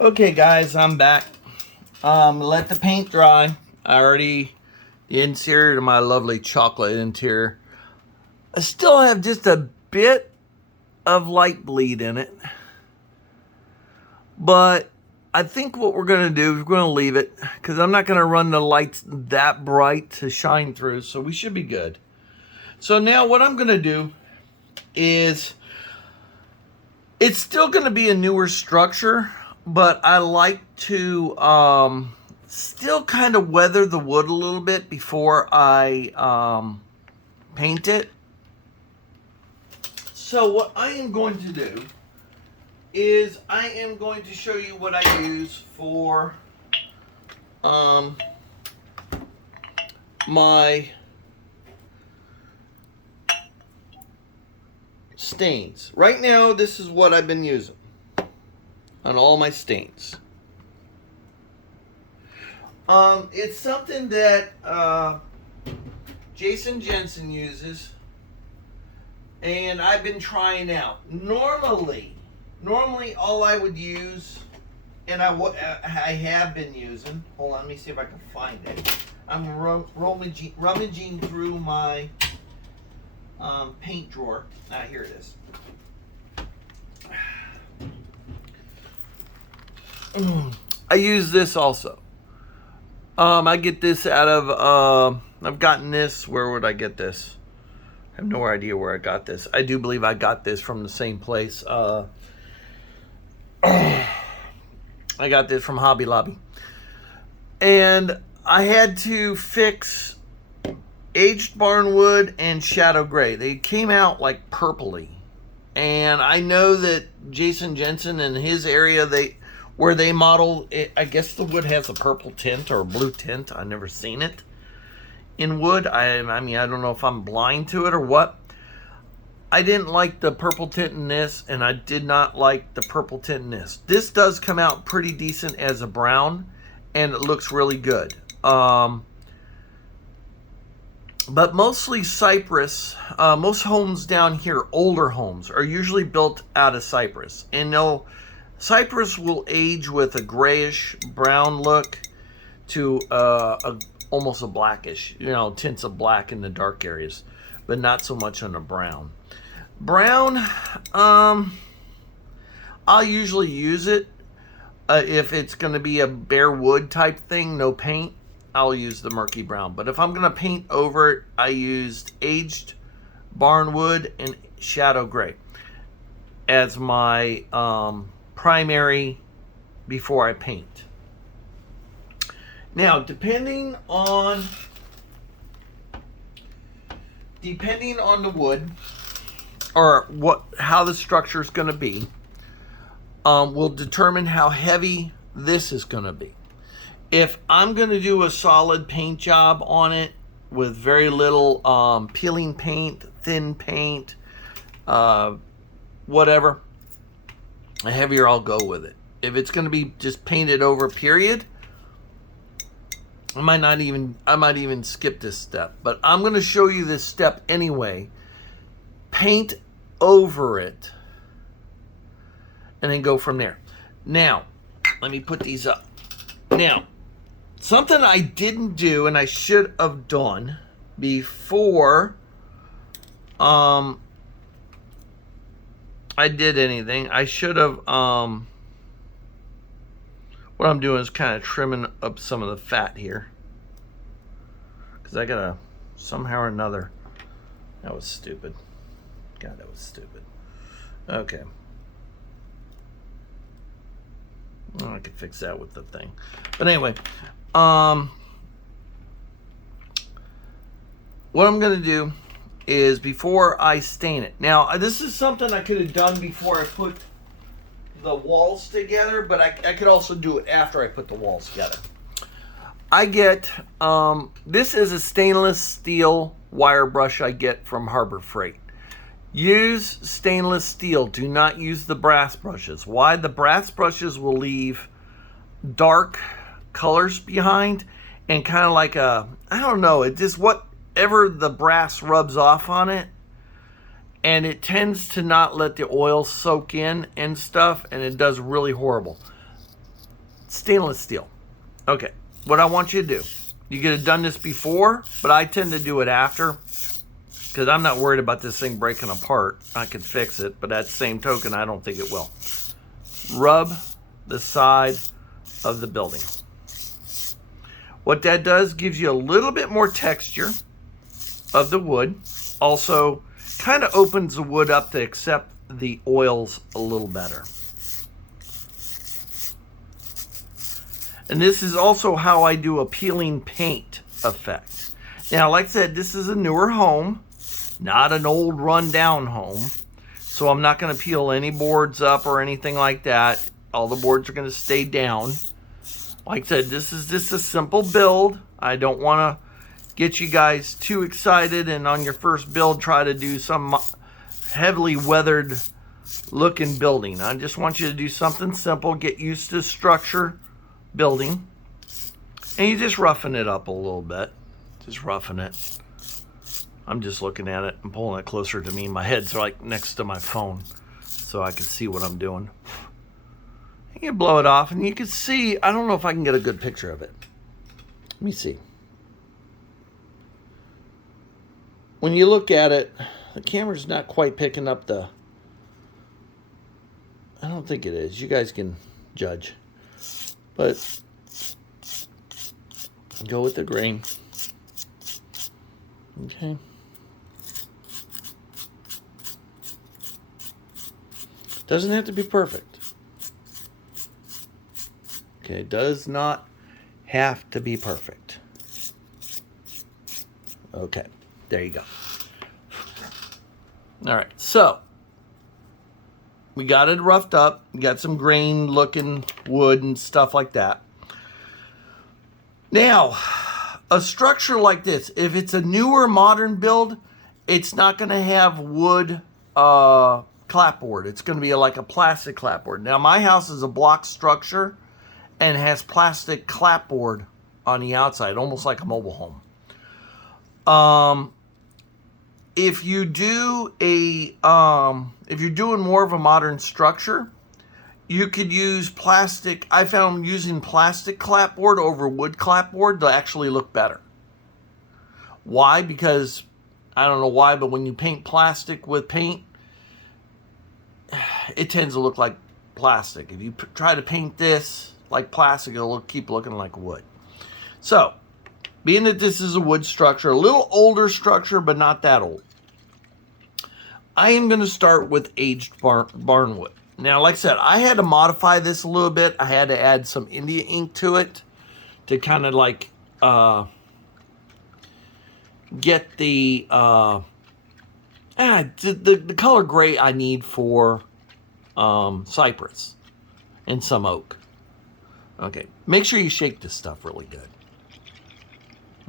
Okay guys, I'm back. Let the paint dry. The interior to my lovely chocolate interior. I still have just a bit of light bleed in it. But I think what we're going to do is we're going to leave it because I'm not going to run the lights that bright to shine through, so we should be good. So now what I'm going to do is, it's still going to be a newer structure, but I like to still kind of weather the wood a little bit before I paint it. So what I am going to do is I am going to show you what I use for my stains. Right now, this is what I've been using on all my stains. It's something that Jason Jensen uses, and I've been trying out. Normally all I would use, and I have been using, hold on, let me see if I can find it. I'm rummaging through my paint drawer. Ah, here it is. I use this also. I get this out of, I've gotten this, where would I get this? I have no idea where I got this. I do believe I got this from the same place. I got this from Hobby Lobby. And I had to fix aged barnwood and shadow gray. They came out like purpley. And I know that Jason Jensen in his area, where they model it, I guess the wood has a purple tint or a blue tint. I've never seen it in wood. I mean, I don't know if I'm blind to it or what. I didn't like the purple tint in this, and I did not like the purple tint in this. This does come out pretty decent as a brown, and it looks really good. But mostly cypress. Most homes down here, older homes, are usually built out of cypress. And cypress will age with a grayish brown look to almost a blackish, tints of black in the dark areas, but not so much on the brown. Brown, I'll usually use it if it's going to be a bare wood type thing, no paint. I'll use the murky brown. But if I'm going to paint over it, I used aged barnwood and shadow gray as my primary before I paint. Now, depending on the wood, or how the structure is going to be, will determine how heavy this is going to be. If I'm going to do a solid paint job on it with very little peeling paint, thin paint, whatever, the heavier I'll go with it. If it's going to be just painted over, period, I might even skip this step. But I'm going to show you this step anyway. Paint over it, and then go from there. Now, let me put these up. Now, something I didn't do and I should have done before I did anything, I should have, what I'm doing is kind of trimming up some of the fat here, because I gotta, somehow or another, that was stupid. God, that was stupid. Okay. Well, I could fix that with the thing. But anyway, what I'm going to do is, before I stain it. Now, this is something I could have done before I put the walls together, but I could also do it after I put the walls together. I get, this is a stainless steel wire brush I get from Harbor Freight. Use stainless steel. Do not use the brass brushes. Why? The brass brushes will leave dark colors behind, and kind of like I don't know, it just, whatever the brass rubs off on it, and it tends to not let the oil soak in and stuff, and it does really horrible. stainless steel. Okay, what I want you to do, you could have done this before, but I tend to do it after because I'm not worried about this thing breaking apart. I could fix it, but at the same token, I don't think it will. Rub the side of the building. What that does, gives you a little bit more texture of the wood. Also, kind of opens the wood up to accept the oils a little better. And this is also how I do a peeling paint effect. Now, like I said, this is a newer home, not an old rundown home. So I'm not going to peel any boards up or anything like that. All the boards are going to stay down. Like I said, this is just a simple build. I don't want to get you guys too excited and on your first build try to do some heavily weathered looking building. I just want you to do something simple, get used to structure building, and you just roughen it up a little bit. Just roughing it. I'm just looking at it and pulling it closer to me. My head's like next to my phone so I can see what I'm doing. You blow it off and you can see, I don't know if I can get a good picture of it. Let me see. When you look at it, the camera's not quite picking up the, I don't think it is. You guys can judge. But go with the grain. Okay. Doesn't have to be perfect. Okay, does not have to be perfect. Okay, there you go. All right, so we got it roughed up. We got some grain looking wood and stuff like that. Now, a structure like this, if it's a newer modern build, it's not going to have wood clapboard. It's going to be like a plastic clapboard. Now, my house is a block structure and has plastic clapboard on the outside, almost like a mobile home. If you do if you're doing more of a modern structure, you could use plastic. I found using plastic clapboard over wood clapboard to actually look better. Why? Because I don't know why, but when you paint plastic with paint, it tends to look like plastic. If you try to paint this like plastic, it'll keep looking like wood. So, being that this is a wood structure, a little older structure, but not that old, I am going to start with aged barn wood. Now, like I said, I had to modify this a little bit. I had to add some India ink to it to kind of like get the color gray I need for cypress and some oak. Okay, make sure you shake this stuff really good.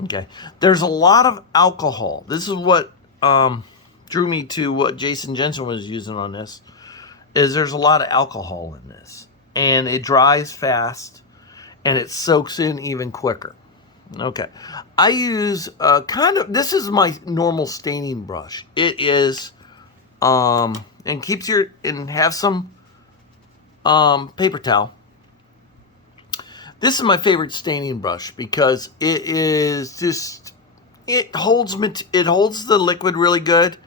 Okay, there's a lot of alcohol. This is what drew me to what Jason Jensen was using on this, is there's a lot of alcohol in this. And it dries fast, and it soaks in even quicker. Okay, I use this is my normal staining brush. It is, and keeps and have some paper towel. This is my favorite staining brush because it is just, it holds the liquid really good,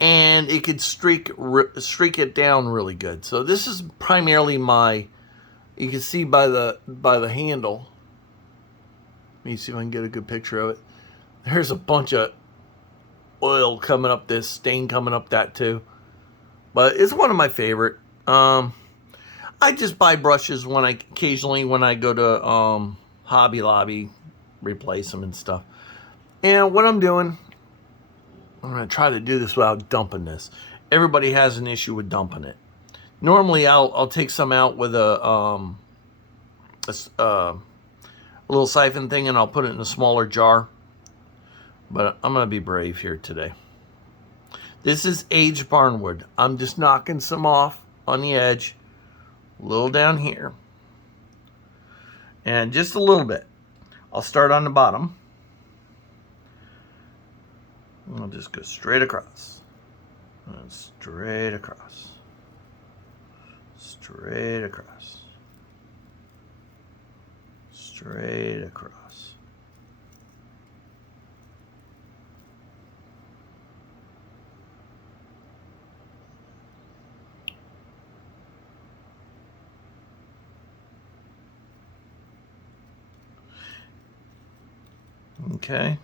and it could streak it down really good. So this is primarily my, you can see by the handle. Let me see if I can get a good picture of it. There's a bunch of oil coming up this, stain coming up that too. But it's one of my favorite. I just buy brushes occasionally when I go to Hobby Lobby, replace them and stuff. And what I'm doing, I'm going to try to do this without dumping this. Everybody has an issue with dumping it. Normally, I'll take some out with a little siphon thing, and I'll put it in a smaller jar. But I'm going to be brave here today. This is aged barnwood. I'm just knocking some off on the edge. A little down here. And just a little bit. I'll start on the bottom. I'll just go straight across. And straight across. Straight across. straight across. Okay.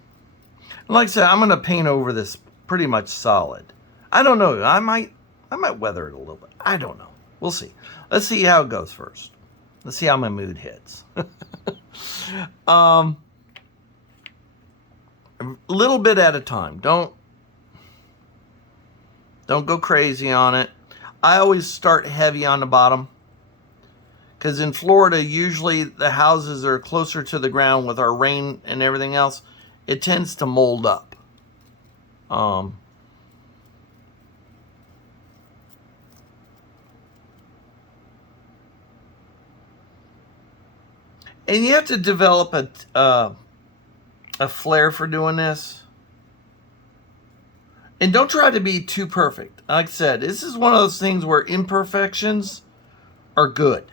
Like I said, I'm going to paint over this pretty much solid. I don't know. I might weather it a little bit. I don't know. We'll see. Let's see how it goes first. Let's see how my mood hits. A little bit at a time. Don't go crazy on it. I always start heavy on the bottom, because in Florida, usually the houses are closer to the ground with our rain and everything else. It tends to mold up. And you have to develop a flair for doing this. And don't try to be too perfect. Like I said, this is one of those things where imperfections are good.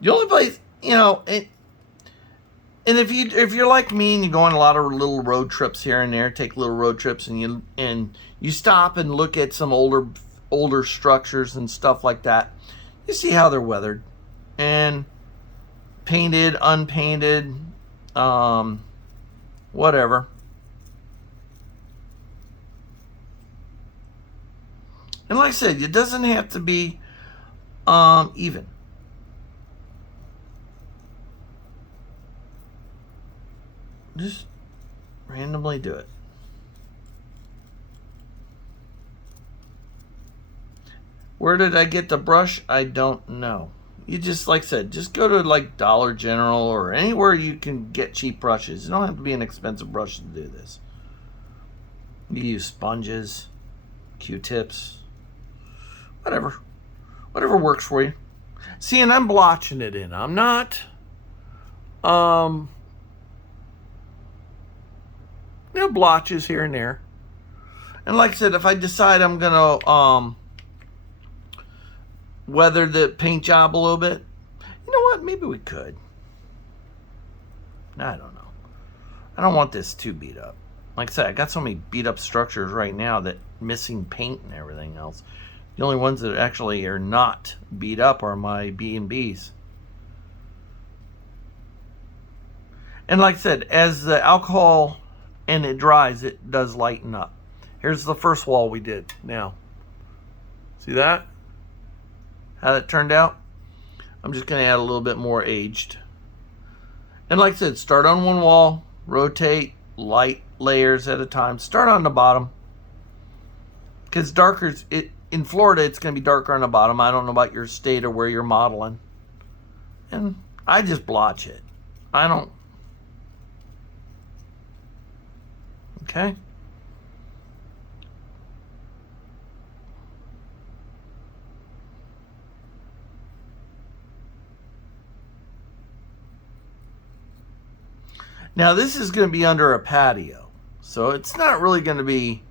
The only place, you know, and if you're like me and you go on a lot of little road trips here and there, take little road trips, and you stop and look at some older structures and stuff like that, you see how they're weathered and painted, unpainted, whatever. And like I said, it doesn't have to be even. Just randomly do it. Where did I get the brush? I don't know. You just, like I said, just go to like Dollar General or anywhere you can get cheap brushes. You don't have to be an expensive brush to do this. You use sponges, Q-tips, whatever works for you. See, and I'm blotching it in. I'm not, blotches here and there. And like I said, if I decide I'm gonna weather the paint job a little bit, you know what? Maybe we could. I don't know. I don't want this too beat up. Like I said, I got so many beat up structures right now that missing paint and everything else. The only ones that actually are not beat up are my B&Bs. And like I said, as the alcohol and it dries, it does lighten up. Here's the first wall we did. Now, see that? How that turned out? I'm just going to add a little bit more aged. And like I said, start on one wall, rotate light layers at a time. Start on the bottom, because darker, in Florida, it's going to be darker on the bottom. I don't know about your state or where you're modeling. And I just blotch it. I don't. Okay. Now this is going to be under a patio, so it's not really going to be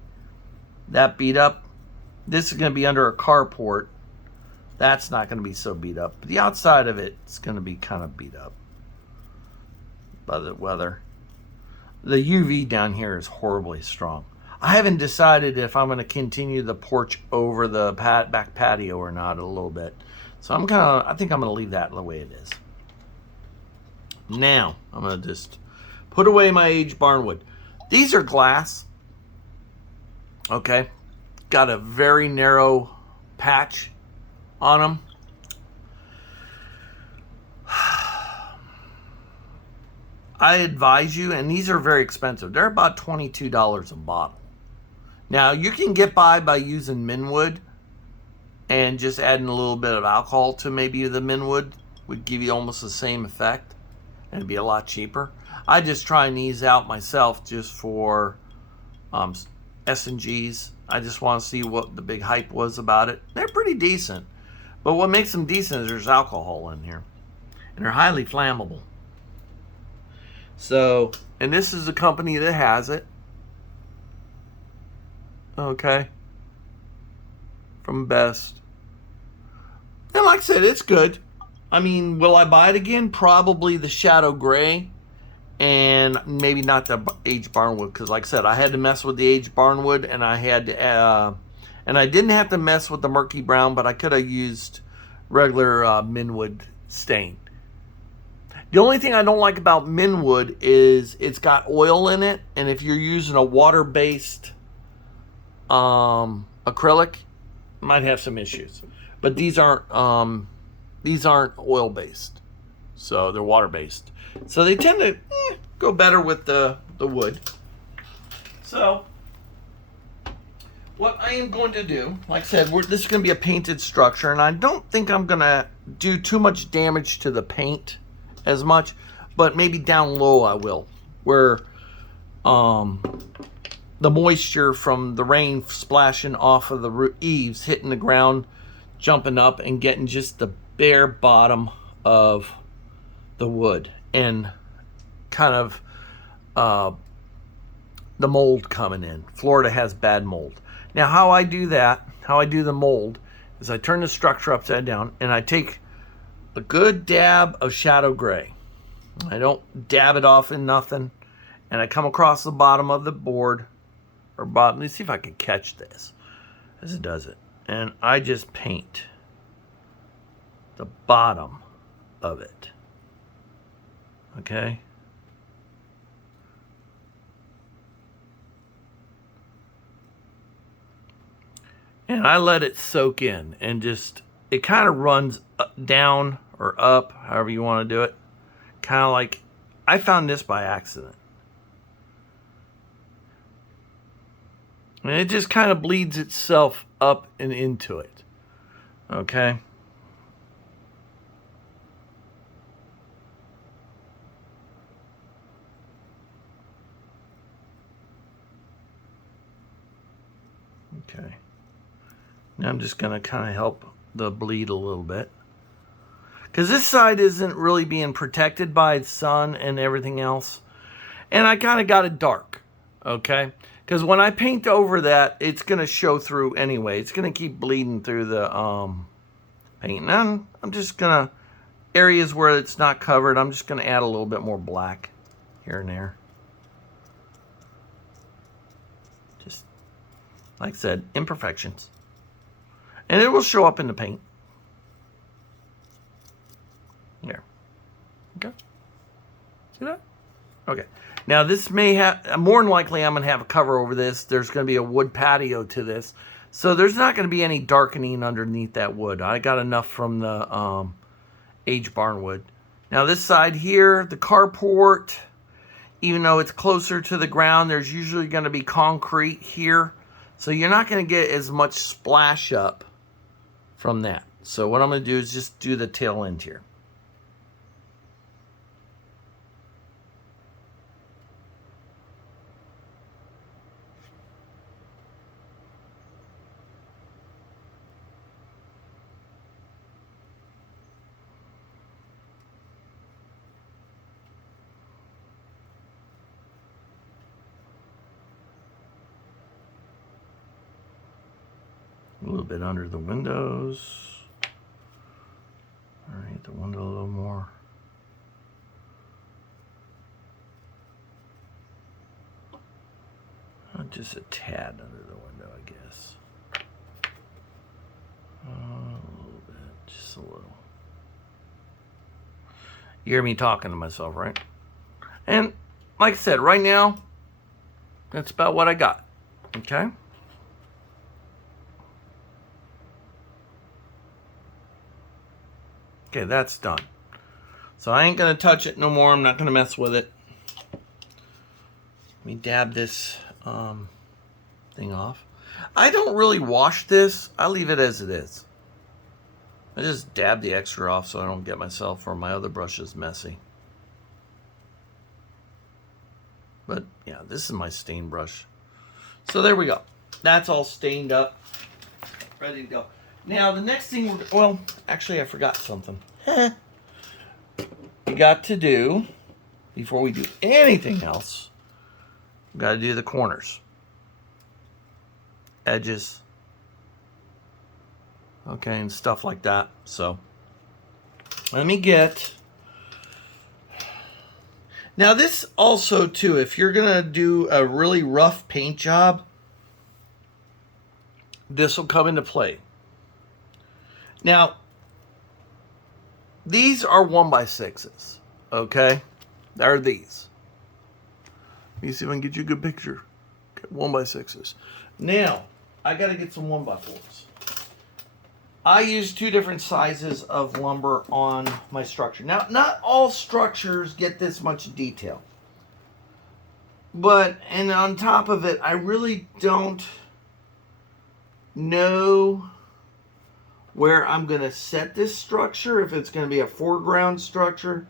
that beat up. This is going to be under a carport. That's not going to be so beat up. But the outside of it's going to be kind of beat up by the weather. The UV down here is horribly strong. I haven't decided if I'm going to continue the porch over the back patio or not a little bit. So I think I'm going to leave that the way it is. Now, I'm going to just put away my aged barnwood. These are glass. Okay. Got a very narrow patch on them. I advise you, and these are very expensive. They're about $22 a bottle. Now, you can get by using Minwood and just adding a little bit of alcohol to maybe the Minwood would give you almost the same effect, and it'd be a lot cheaper. I just try and these out myself just for S&Gs. I just want to see what the big hype was about it. They're pretty decent, but what makes them decent is there's alcohol in here, and they're highly flammable. So, and this is a company that has it. Okay. From Best. And like I said, it's good. I mean, will I buy it again? Probably the shadow gray, and maybe not the aged barnwood, because like I said, I had to mess with the aged barnwood, and I had to, and I didn't have to mess with the murky brown, but I could have used regular Minwood stain. The only thing I don't like about Minwood is it's got oil in it, and if you're using a water-based acrylic, it might have some issues. But these aren't oil-based, so they're water-based. So they tend to go better with the wood. So what I am going to do, like I said, this is going to be a painted structure, and I don't think I'm going to do too much damage to the paint as much, but maybe down low I will, where the moisture from the rain splashing off of the eaves, hitting the ground, jumping up, and getting just the bare bottom of the wood, and kind of the mold coming in. Florida has bad mold. Now, how I do that, how I do the mold, is I turn the structure upside down, and I take a good dab of shadow gray. I don't dab it off in nothing, and I come across the bottom of the board, or bottom. Let me see if I can catch this as it does it. And I just paint the bottom of it. Okay? And I let it soak in, and just, it kind of runs down or up, however you want to do it. Kind of like, I found this by accident. And it just kind of bleeds itself up and into it. Okay? Okay. Now I'm just going to kind of help the bleed a little bit. Because this side isn't really being protected by the sun and everything else. And I kind of got it dark. Okay? Because when I paint over that, it's going to show through anyway. It's going to keep bleeding through the paint. And I'm just going to, areas where it's not covered, I'm just going to add a little bit more black here and there. Just, like I said, imperfections. And it will show up in the paint. There. Okay. See that? Okay. Now this may have, more than likely I'm going to have a cover over this. There's going to be a wood patio to this. So there's not going to be any darkening underneath that wood. I got enough from the aged barnwood. Now this side here, the carport, even though it's closer to the ground, there's usually going to be concrete here. So you're not going to get as much splash up from that. So what I'm going to do is just do the tail end here. A little bit under the windows. All right, the window a little more. Just a tad under the window, I guess. A little bit, just a little. You hear me talking to myself, right? And like I said, right now, that's about what I got. Okay? Okay, that's done. So I ain't going to touch it no more. I'm not going to mess with it. Let me dab this thing off. I don't really wash this. I leave it as it is. I just dab the extra off so I don't get myself or my other brushes messy. But yeah, this is my stain brush. So there we go. That's all stained up. Ready to go. Now the next thing, well, actually I forgot something. We got to do, before we do anything else, we got to do the corners. Edges. Okay, and stuff like that. So Let me get... Now this also too, if you're going to do a really rough paint job, this will come into play. Now, these are 1x6s, okay? They're these. Let me see if I can get you a good picture. Okay, 1x6s. Now, I got to get some 1x4s. I use 2 different sizes of lumber on my structure. Now, not all structures get this much detail. But, and on top of it, I really don't know where I'm going to set this structure, if it's going to be a foreground structure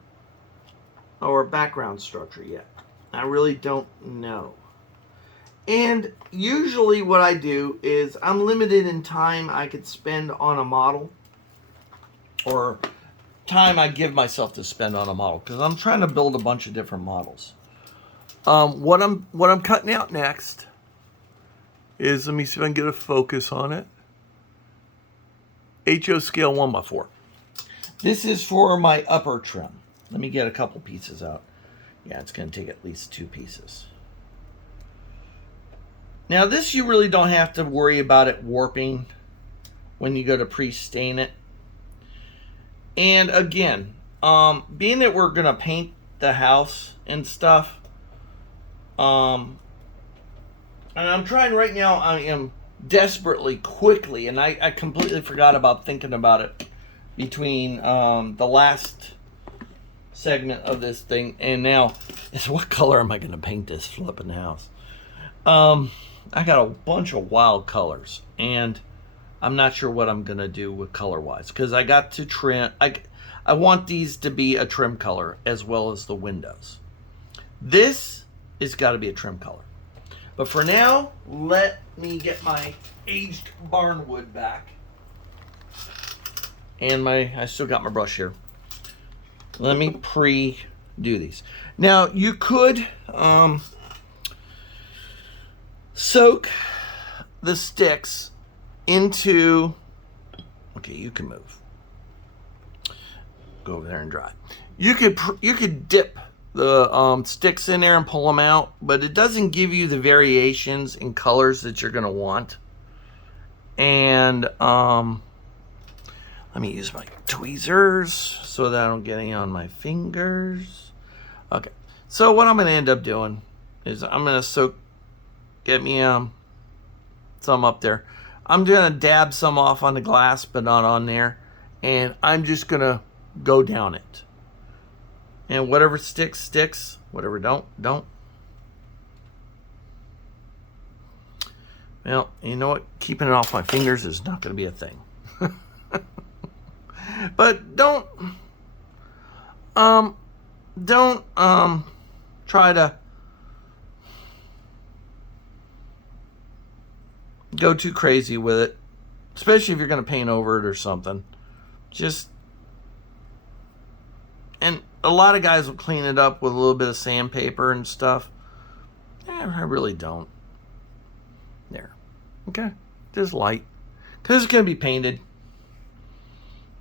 or a background structure yet. I really don't know. And usually what I do is I'm limited in time I could spend on a model, or time I give myself to spend on a model, because I'm trying to build a bunch of different models. What I'm cutting out next is, let me see if I can get a focus on it. HO scale 1x4. This is for my upper trim. Let me get a couple pieces out. Yeah, it's going to take at least 2 pieces. Now this, you really don't have to worry about it warping when you go to pre-stain it. And again, being that we're going to paint the house and stuff, and I'm trying right now, I am desperately quickly, and I completely forgot about thinking about it between the last segment of this thing and now, is what color am I going to paint this flipping house? I got a bunch of wild colors, and I'm not sure what I'm going to do with color-wise, because I got to trim. I want these to be a trim color as well as the windows. This has got to be a trim color. But for now, let me get my aged barn wood back. And I still got my brush here. Let me pre-do these. Now, you could soak the sticks into... Okay, you can move. Go over there and dry. You could dip the sticks in there and pull them out, but it doesn't give you the variations in colors that you're going to want. And let me use my tweezers so that I don't get any on my fingers. Okay, so what I'm going to end up doing is I'm going to get me some up there. I'm going to dab some off on the glass, but not on there, and I'm just going to go down it. And whatever sticks, sticks. Whatever don't. Well, you know what? Keeping it off my fingers is not going to be a thing. But don't try to go too crazy with it, especially if you're going to paint over it or something. And a lot of guys will clean it up with a little bit of sandpaper and stuff. I really don't. There. Okay. Just light. Because it's going to be painted.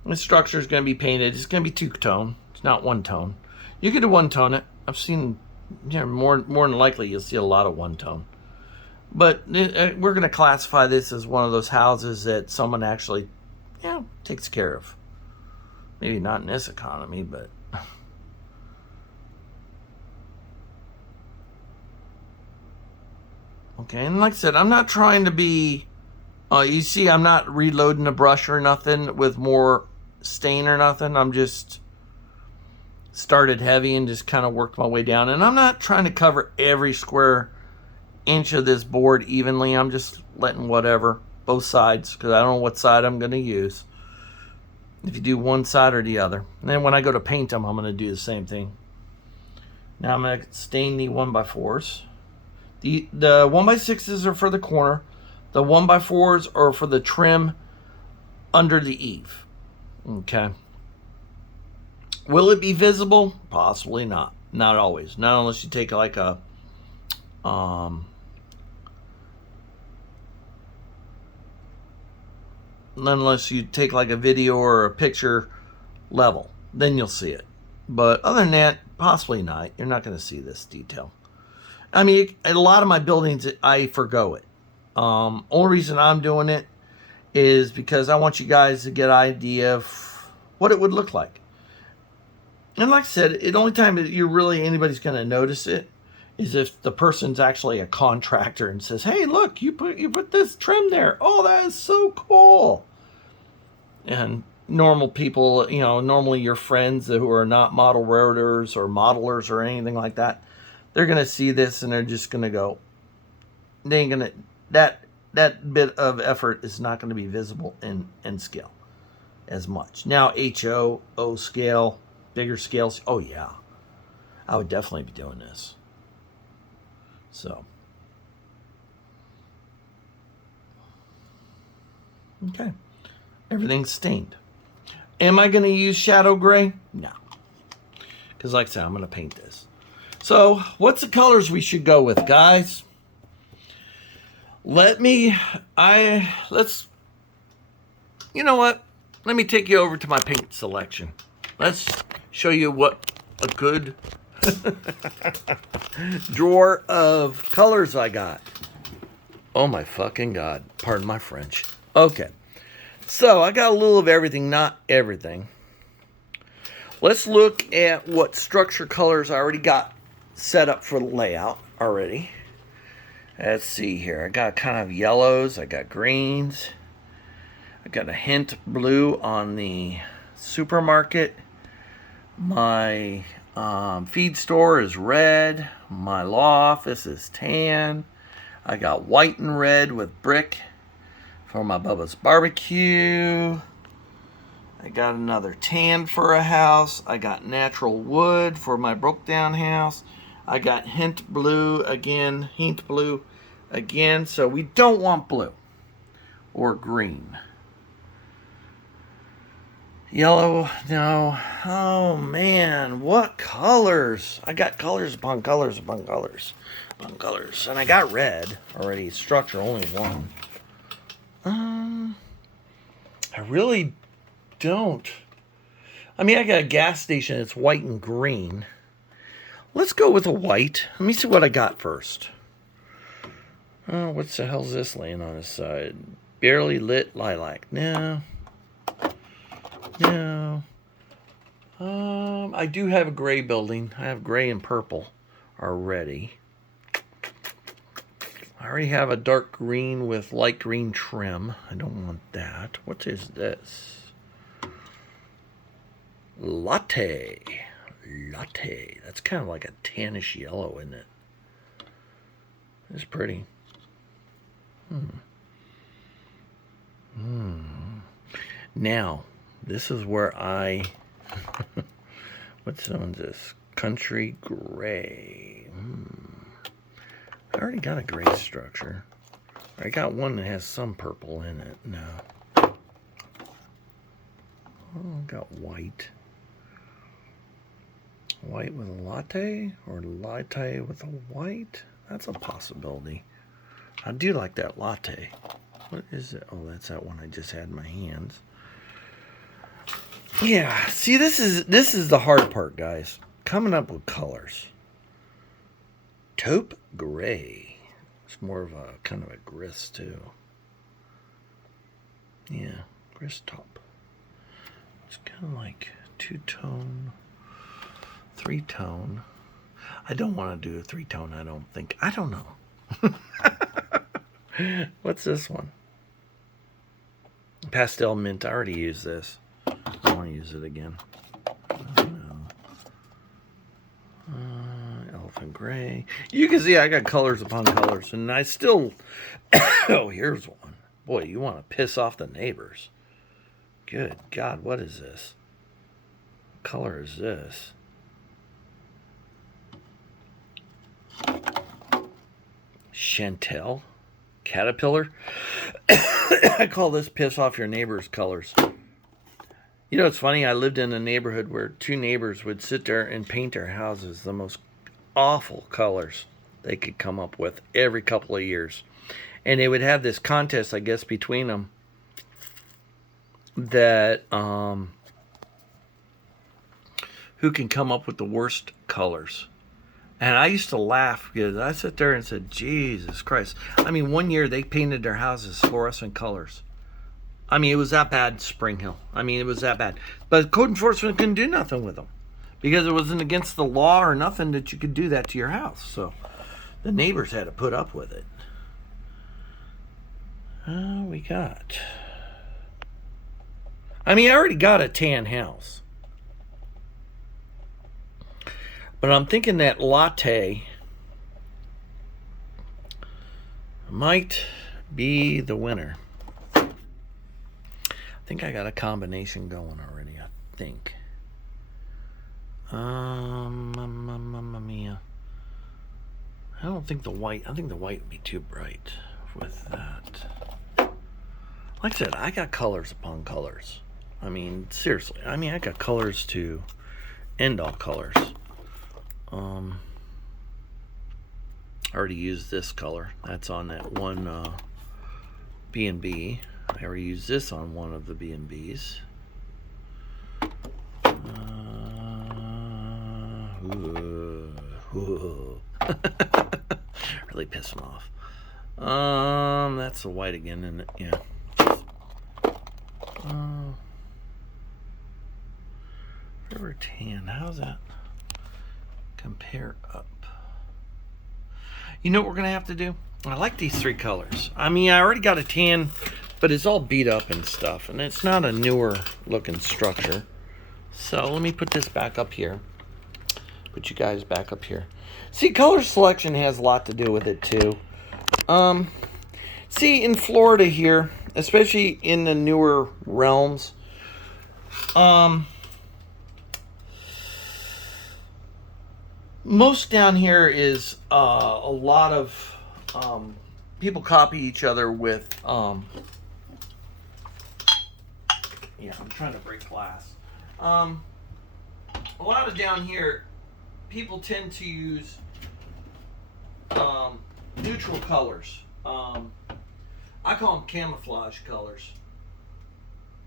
The structure is going to be painted. It's going to be 2-tone. It's not 1-tone. You could do 1-tone it. I've seen, more than likely you'll see a lot of 1-tone. But we're going to classify this as one of those houses that someone actually, takes care of. Maybe not in this economy, but... Okay, and like I said, I'm not trying to be... you see, I'm not reloading the brush or nothing with more stain or nothing. I'm just started heavy and just kind of worked my way down. And I'm not trying to cover every square inch of this board evenly. I'm just letting whatever, both sides, because I don't know what side I'm going to use. If you do one side or the other. And then when I go to paint them, I'm going to do the same thing. Now I'm going to stain the 1x4s. The 1x6s are for the corner. The 1x4s are for the trim under the eave. Okay. Will it be visible? Possibly not. Not always. Not unless you take like a unless you take like a video or a picture level. then you'll see it. But other than that, possibly not. You're not going to see this detail. I mean, a lot of my buildings, I forgo it. Only reason I'm doing it is because I want you guys to get an idea of what it would look like. And like I said, the only time that anybody's going to notice it is if the person's actually a contractor and says, "Hey, look, you put this trim there. Oh, that is so cool." And normal people, normally your friends who are not model roaders or modelers or anything like that, they're going to see this and they're just going to go, they ain't going to, that bit of effort is not going to be visible in scale as much. Now, HO scale, bigger scales, oh yeah, I would definitely be doing this. So, okay, everything's stained. Am I going to use shadow gray? No, because like I said, I'm going to paint this. So, what's the colors we should go with, guys? You know what? Let me take you over to my paint selection. Let's show you what a good drawer of colors I got. Oh my fucking God. Pardon my French. Okay. So I got a little of everything, not everything. Let's look at what structure colors I already got set up for the layout already. Let's see here. I got kind of yellows. I got greens. I got a hint blue on the supermarket. My feed store is red. My law office is tan. I got white and red with brick for my Bubba's barbecue. I got another tan for a house. I got natural wood for my broke down house. I got hint blue again. So we don't want blue or green. Yellow, no. Oh man, what colors? I got colors upon colors upon colors upon colors. And I got red already. Structure, only one. I really don't. I mean, I got a gas station that's white and green. Let's go with a white. Let me see what I got first. Oh, what the hell's this laying on his side? Barely lit lilac. No. I do have a gray building. I have gray and purple already. I already have a dark green with light green trim. I don't want that. What is this? Latte. That's kind of like a tannish yellow, isn't it? It's pretty. Now, this is where what's this? Country gray. I already got a gray structure. I got one that has some purple in it. No. Oh, I got white. White with a latte? Or latte with a white? That's a possibility. I do like that latte. What is it? Oh, that's that one I just had in my hands. Yeah, see, this is the hard part, guys. Coming up with colors. Taupe gray. It's more of a kind of a grist too. Yeah, grist top. It's kind of like two-tone, three-tone. I don't want to do a three-tone, I don't think. I don't know. What's this one? Pastel mint. I already used this. I want to use it again. Elephant gray. You can see I got colors upon colors, and I still. Oh, here's one. Boy, you want to piss off the neighbors. Good God, what is this? What color is this? Chantel? Caterpillar? I call this piss off your neighbors colors. You know, it's funny, I lived in a neighborhood where two neighbors would sit there and paint their houses the most awful colors they could come up with every couple of years. And they would have this contest, I guess, between them that who can come up with the worst colors. And I used to laugh because I sit there and said, Jesus Christ. I mean, one year they painted their houses fluorescent colors. I mean, it was that bad, Spring Hill. I mean, it was that bad. But code enforcement couldn't do nothing with them because it wasn't against the law or nothing that you could do that to your house. So the neighbors had to put up with it. We got... I mean, I already got a tan house. But I'm thinking that latte might be the winner. I think I got a combination going already, I think. Mamma mia. I don't think the white, I think the white would be too bright with that. Like I said, I got colors upon colors. I mean, seriously. I mean, I got colors to end all colors. I already used this color. That's on that one B&B. I already used this on one of the B&Bs. Really pissed him off. That's the white again, isn't it? Yeah. River tan. How's that compare up? You know what we're gonna have to do? I like these three colors. I mean, I already got a tan, but it's all beat up and stuff, and it's not a newer looking structure. So let me put this back up here. Put you guys back up here. See, color selection has a lot to do with it too. See, in Florida here, especially in the newer realms, most down here is a lot of people copy each other with yeah, I'm trying to break glass. A lot of down here people tend to use neutral colors. I call them camouflage colors.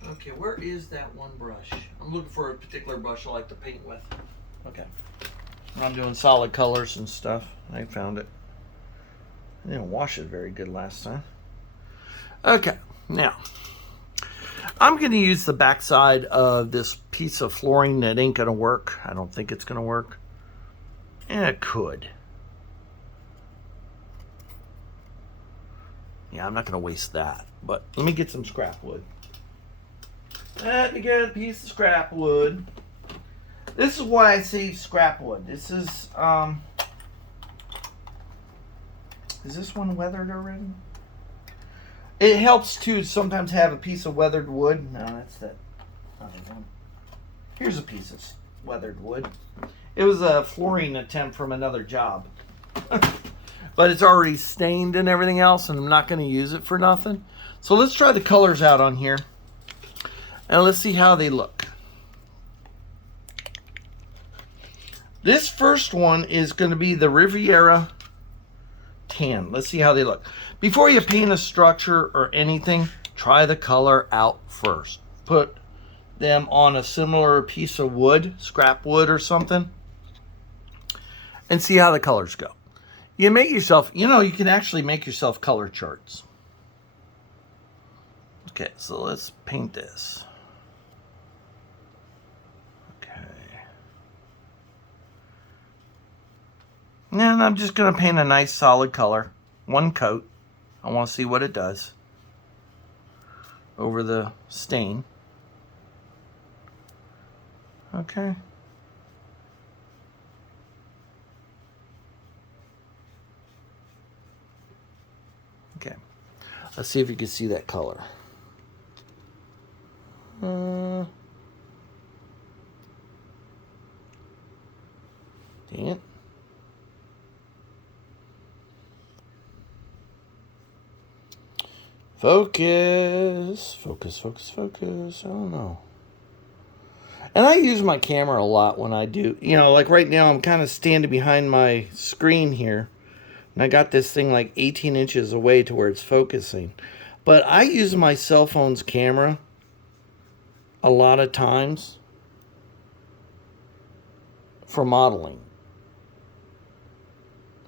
Okay, where is that one brush? I'm looking for a particular brush I like to paint with. Okay. I'm doing solid colors and stuff. I found it. I didn't wash it very good last time. Okay, now I'm going to use the backside of this piece of flooring that ain't going to work. I don't think it's going to work. And it could. Yeah, I'm not going to waste that. But let me get some scrap wood. Let me get a piece of scrap wood. This is why I say scrap wood. This is this one weathered already? It helps to sometimes have a piece of weathered wood. No, that's that other one. Here's a piece of weathered wood. It was a flooring attempt from another job. But it's already stained and everything else, and I'm not going to use it for nothing. So let's try the colors out on here. And let's see how they look. This first one is going to be the Riviera Tan. Let's see how they look. Before you paint a structure or anything, try the color out first. Put them on a similar piece of wood, scrap wood or something, and see how the colors go. You make yourself, you know, you can actually make yourself color charts. Okay, so let's paint this. And I'm just going to paint a nice solid color. One coat. I want to see what it does over the stain. Okay. Okay. Let's see if you can see that color. Dang it. Focus, focus, focus, focus. I don't know. And I use my camera a lot when I do. You know, like right now I'm kind of standing behind my screen here. And I got this thing like 18 inches away to where it's focusing. But I use my cell phone's camera a lot of times for modeling.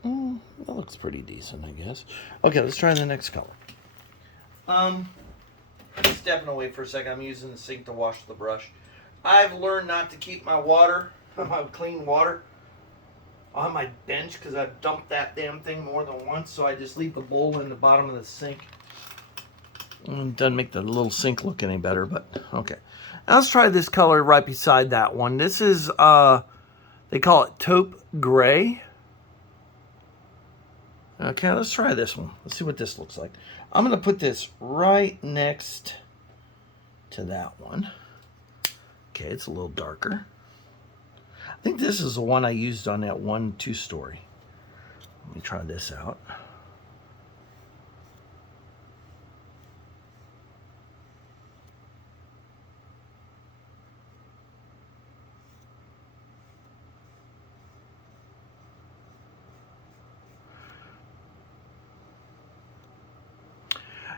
That looks pretty decent, I guess. Okay, let's try the next color. Stepping away for a second. I'm using the sink to wash the brush. I've learned not to keep my water, my clean water, on my bench because I've dumped that damn thing more than once. So I just leave the bowl in the bottom of the sink. It doesn't make the little sink look any better, but okay. Now let's try this color right beside that one. This is, they call it taupe gray. Okay, let's try this one. Let's see what this looks like. I'm going to put this right next to that one. Okay, it's a little darker. I think this is the one I used on that 1-2-story. Let me try this out.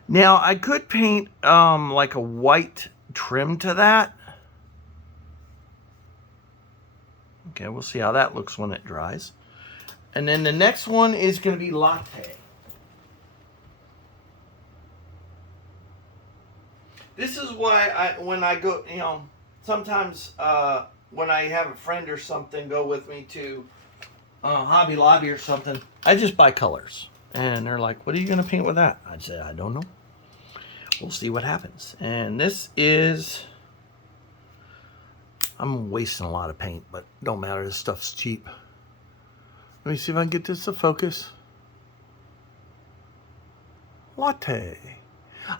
Now, I could paint like a white trim to that. Okay, we'll see how that looks when it dries. And then the next one is going to be latte. This is why when I go, you know, sometimes when I have a friend or something go with me to Hobby Lobby or something, I just buy colors. And they're like, what are you going to paint with that? I say, I don't know. We'll see what happens. And this is, I'm wasting a lot of paint, but don't matter. This stuff's cheap. Let me see if I can get this to focus. Latte.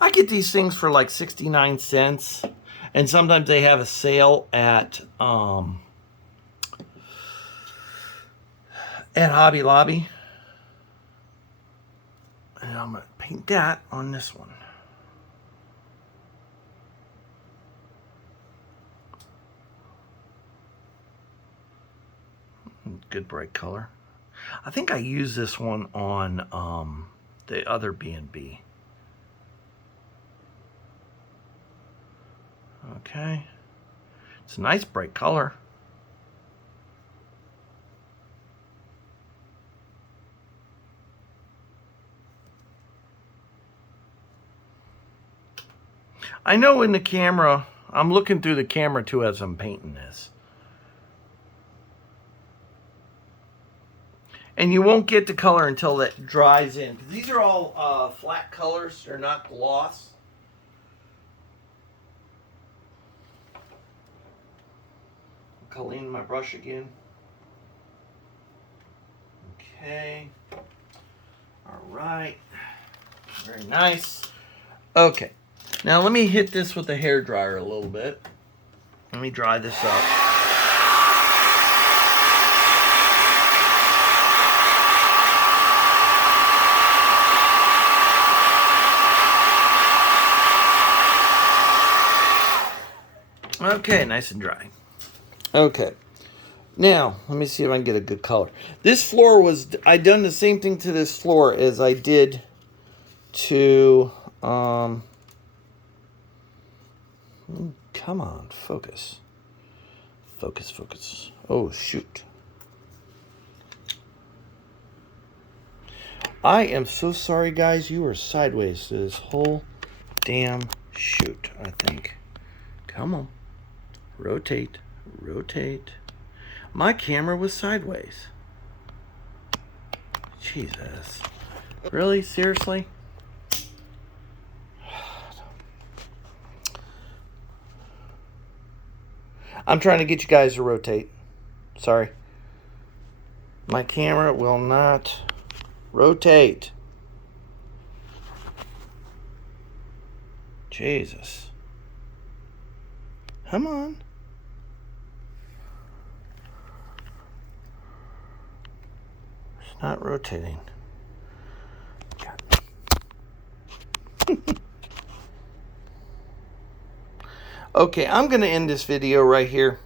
I get these things for like 69 cents. And sometimes they have a sale at Hobby Lobby. And I'm going to paint that on this one. Good bright color. I think I used this one on the other B&B. Okay. It's a nice bright color. I know in the camera, I'm looking through the camera too as I'm painting this. And you won't get the color until that dries in. These are all flat colors. They're not gloss. Clean my brush again. Okay. All right. Very nice. Okay. Now let me hit this with the hair dryer a little bit. Let me dry this up. Okay, nice and dry. Okay. Now, let me see if I can get a good color. This floor was, I done the same thing to this floor as I did to, come on, focus. Focus, focus. Oh, shoot. I am so sorry, guys. You are sideways to this whole damn shoot, I think. Come on. Rotate, rotate. My camera was sideways. Jesus. Really? Seriously? I'm trying to get you guys to rotate. Sorry. My camera will not rotate. Jesus. Come on. It's not rotating. Okay, I'm going to end this video right here.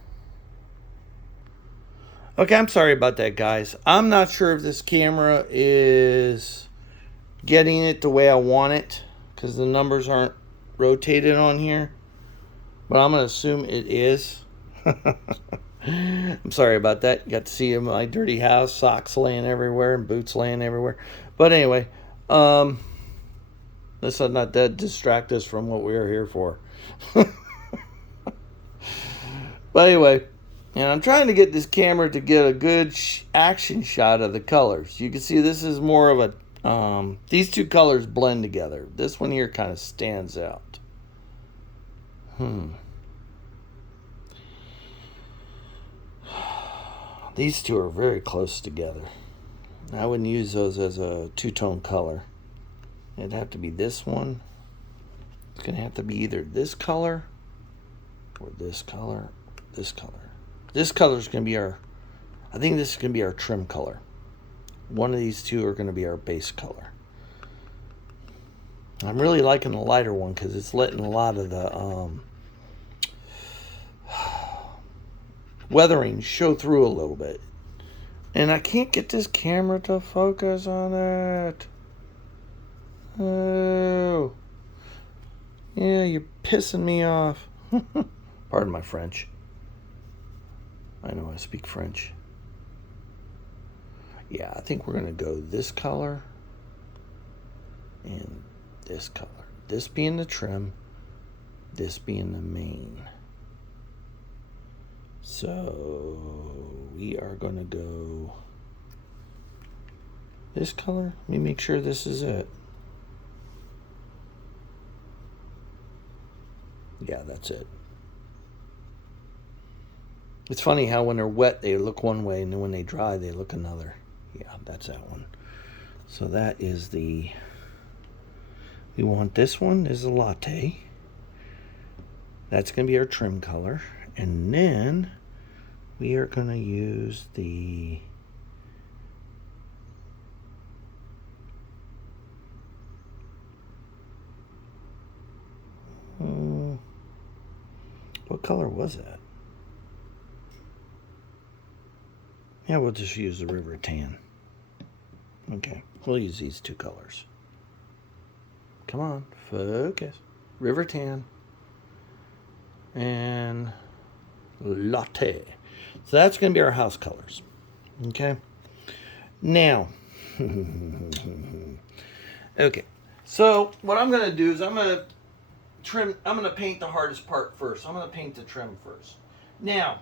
Okay, I'm sorry about that, guys. I'm not sure if this camera is getting it the way I want it, because the numbers aren't rotated on here. But I'm going to assume it is. I'm sorry about that. You got to see my dirty house, socks laying everywhere and boots laying everywhere. But anyway, let's not distract us from what we are here for. But anyway, and I'm trying to get this camera to get a good action shot of the colors. You can see this is more of a, these two colors blend together. This one here kind of stands out. These two are very close together. I wouldn't use those as a two-tone color. It'd have to be this one. It's going to have to be either this color or this color, this color. This color is going to be I think this is going to be our trim color. One of these two are going to be our base color. I'm really liking the lighter one because it's letting a lot of the weathering show through a little bit. And I can't get this camera to focus on it. Oh. Yeah, you're pissing me off. Pardon my French. I know I speak French. Yeah, I think we're going to go this color and this color. This being the trim, this being the main. So we are going to go this color. Let me make sure this is it. Yeah, that's it. It's funny how when they're wet, they look one way, and then when they dry, they look another. Yeah, that's that one. So that is we want this one is a latte. That's going to be our trim color. And then we are going to use the what color was that? Yeah, we'll just use the River Tan. Okay, we'll use these two colors. Come on, focus. River Tan and Latte. So that's going to be our house colors. Okay. Now, okay. So what I'm going to do is I'm going to paint the hardest part first. I'm going to paint the trim first. Now,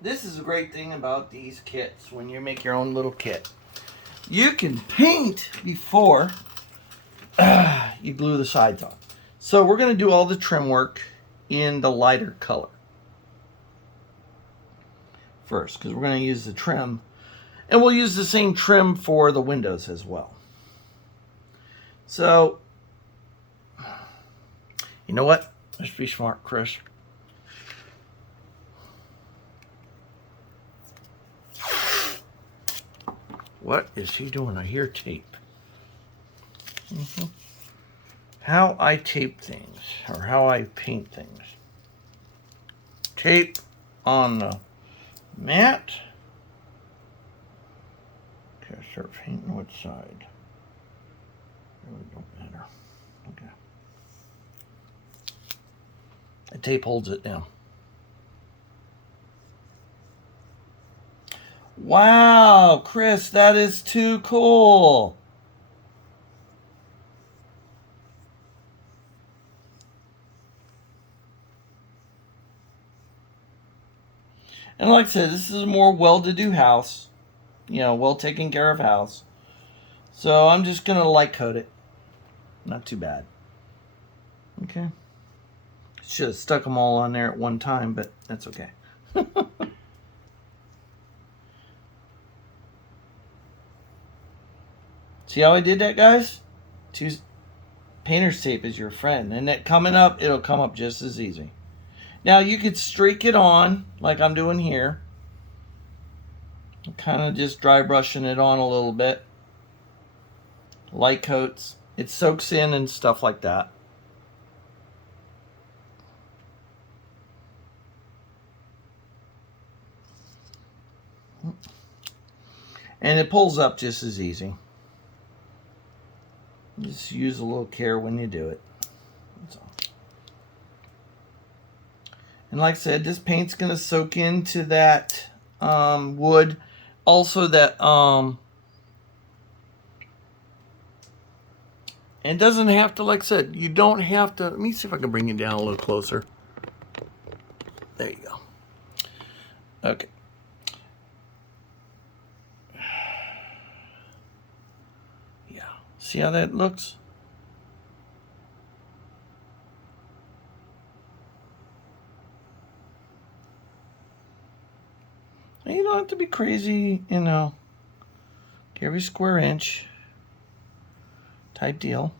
this is a great thing about these kits when you make your own little kit. You can paint before you glue the sides on. So we're going to do all the trim work in the lighter color first, because we're going to use the trim, and we'll use the same trim for the windows as well. So, you know what? Let's be smart, Chris. What is he doing? I hear tape. How I tape things, or how I paint things. Tape on the mat. Okay, start painting which side. Really don't matter. Okay. The tape holds it down. Wow, Chris, that is too cool. And like I said, this is a more well-to-do house. You know, well taken care of house. So I'm just going to light coat it. Not too bad. Okay. Should have stuck them all on there at one time, but that's okay. See how I did that, guys? Painter's tape is your friend. And that coming up, it'll come up just as easy. Now, you could streak it on, like I'm doing here. Kind of just dry brushing it on a little bit. Light coats. It soaks in and stuff like that. And it pulls up just as easy. Just use a little care when you do it. That's all. And like I said, this paint's going to soak into that wood. Also that, it doesn't have to, like I said, you don't have to, let me see if I can bring it down a little closer. There you go. Okay. Yeah. See how that looks? And you don't have to be crazy, you know, every square inch type deal.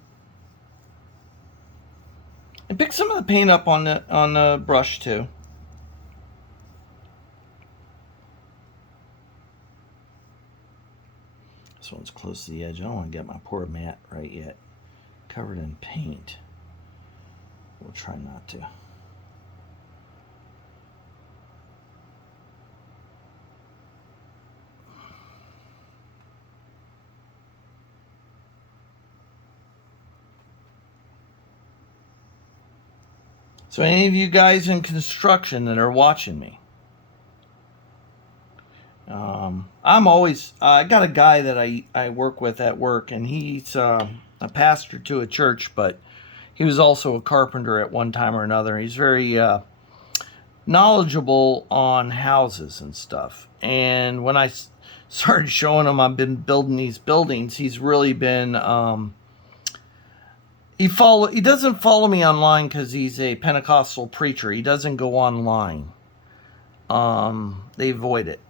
And pick some of the paint up on the brush too. This one's close to the edge. I don't want to get my poor mat right yet. Covered in paint. We'll try not to. So any of you guys in construction that are watching me, I'm always, I got a guy that I work with at work, and he's a pastor to a church, but he was also a carpenter at one time or another. He's very knowledgeable on houses and stuff. And when I started showing him I've been building these buildings, he's really been, he doesn't follow me online because he's a Pentecostal preacher. He doesn't go online. They avoid it,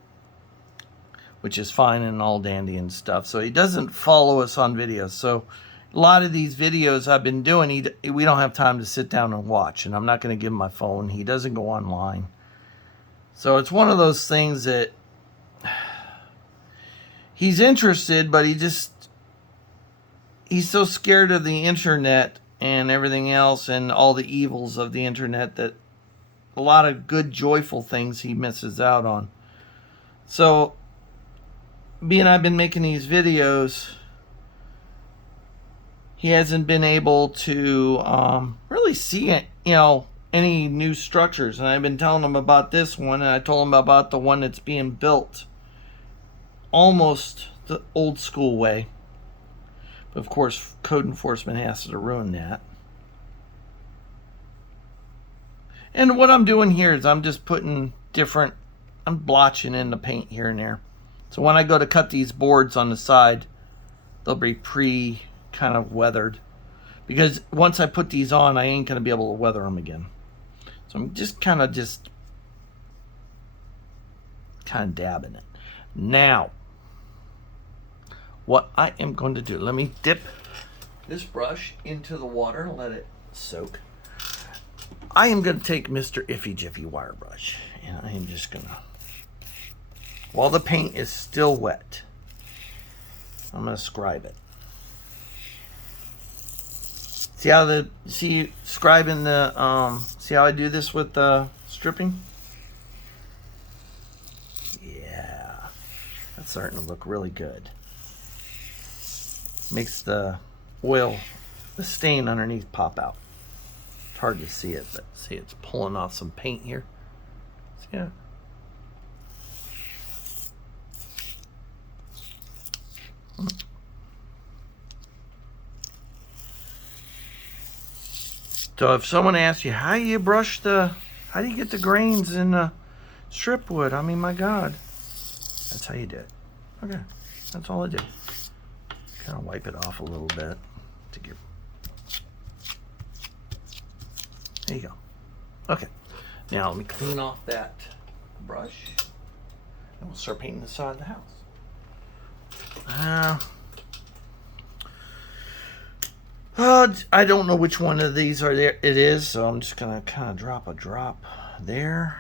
which is fine and all dandy and stuff. So he doesn't follow us on videos. So a lot of these videos I've been doing, we don't have time to sit down and watch. And I'm not going to give him my phone. He doesn't go online. So it's one of those things that he's interested, but he's so scared of the internet and everything else and all the evils of the internet that a lot of good, joyful things he misses out on. So being I've been making these videos, he hasn't been able to really see it, you know, any new structures. And I've been telling him about this one, and I told him about the one that's being built almost the old school way. But of course, code enforcement has to ruin that. And what I'm doing here is I'm just putting I'm blotching in the paint here and there. So when I go to cut these boards on the side, they'll be kind of weathered. Because once I put these on, I ain't going to be able to weather them again. So I'm just kind of dabbing it. Now, what I am going to do, let me dip this brush into the water and let it soak. I am going to take Mr. Iffy Jiffy wire brush, and I am just going to, while the paint is still wet, I'm going to scribe it. See how scribing the, see how I do this with the stripping? Yeah, that's starting to look really good. Makes the oil, the stain underneath pop out. It's hard to see it, but see it's pulling off some paint here. See it? So if someone asks you, how do you get the grains in the strip wood? I mean, my God. That's how you do it. Okay, that's all I do. Kind of wipe it off a little bit to get. There you go. Okay, now let me clean off that brush, and we'll start painting the side of the house. I don't know which one of these it is, so I'm just gonna kind of drop a drop there.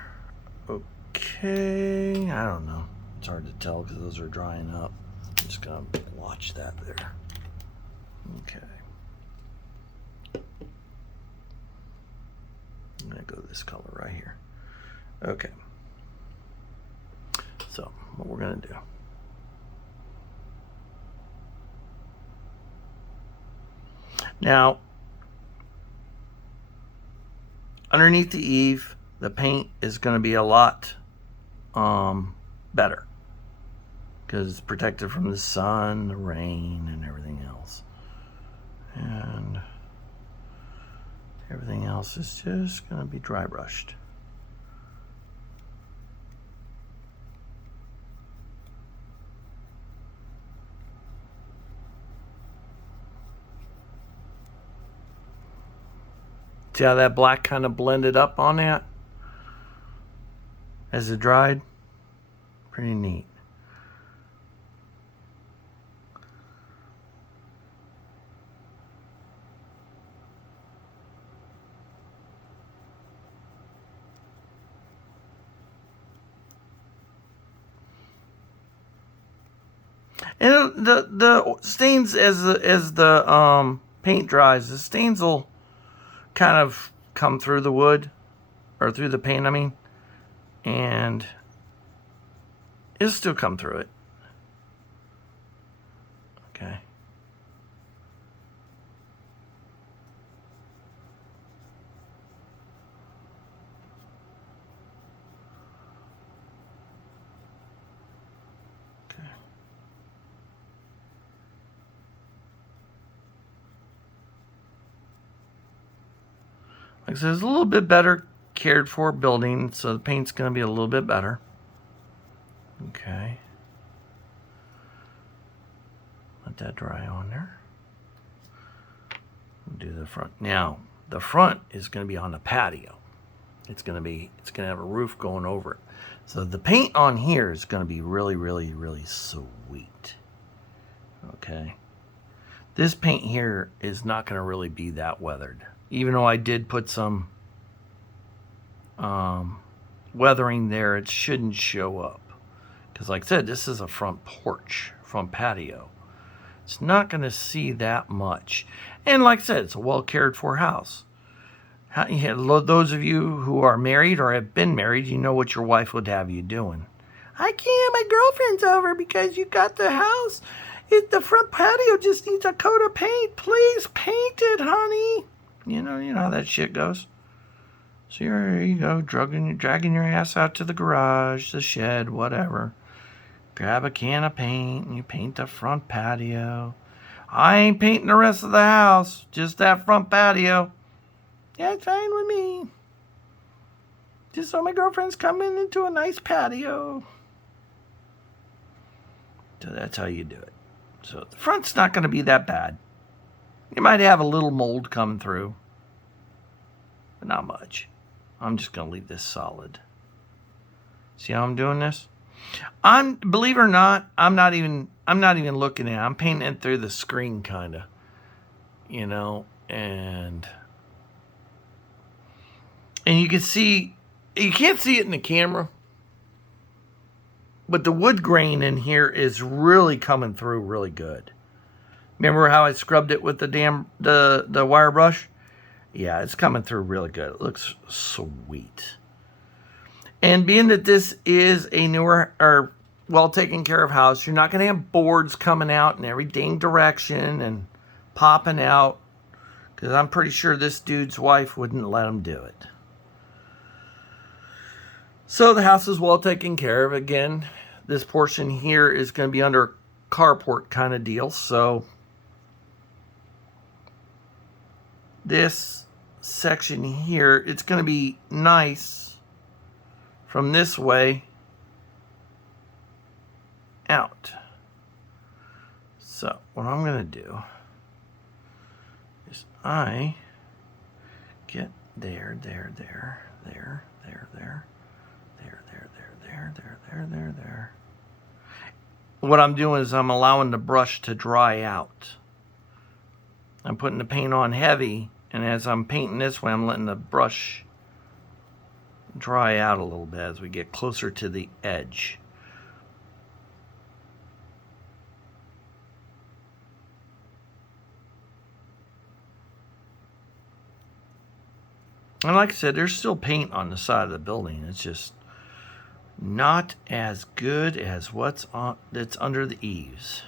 Okay, I don't know. It's hard to tell because those are drying up. I'm just gonna watch that there. Okay. I'm gonna go this color right here. Okay. So what we're gonna do. Now, underneath the eave, the paint is going to be a lot better because it's protected from the sun, the rain, and everything else. And everything else is just going to be dry brushed. See how that black kind of blended up on that as it dried? Pretty neat. And the stains as the paint dries, the stains will kind of come through the wood, or through the paint, I mean, and it'll still come through it. Okay. Okay. Like I said, it's a little bit better cared for building, so the paint's going to be a little bit better. Okay. Let that dry on there. Do the front. Now, the front is going to be on the patio. It's going to have a roof going over it. So the paint on here is going to be really, really, really sweet. Okay. This paint here is not going to really be that weathered. Even though I did put some weathering there, it shouldn't show up. Because like I said, this is a front porch, front patio. It's not going to see that much. And like I said, it's a well cared for house. Those of you who are married or have been married, you know what your wife would have you doing. I can't, my girlfriend's over because you got the house. The front patio just needs a coat of paint. Please paint it, honey. You know how that shit goes. So here you go, dragging your ass out to the garage, the shed, whatever. Grab a can of paint and you paint the front patio. I ain't painting the rest of the house, just that front patio. Yeah, it's fine with me. Just so my girlfriend's coming into a nice patio. So that's how you do it. So the front's not going to be that bad. You might have a little mold come through, but not much. I'm just going to leave this solid. See how I'm doing this? Believe it or not, I'm not even looking at it. I'm painting it through the screen kind of, and you can see, you can't see it in the camera, but the wood grain in here is really coming through really good. Remember how I scrubbed it with the wire brush? Yeah, it's coming through really good. It looks sweet. And being that this is a newer or well taken care of house, you're not going to have boards coming out in every dang direction and popping out, because I'm pretty sure this dude's wife wouldn't let him do it. So the house is well taken care of. Again, this portion here is going to be under carport kind of deal. So this section here, it's going to be nice from this way out. So what I'm going to do is I get there. What I'm doing is I'm allowing the brush to dry out. I'm putting the paint on heavy, and as I'm painting this way, I'm letting the brush dry out a little bit as we get closer to the edge. And like I said, there's still paint on the side of the building. It's just not as good as that's under the eaves.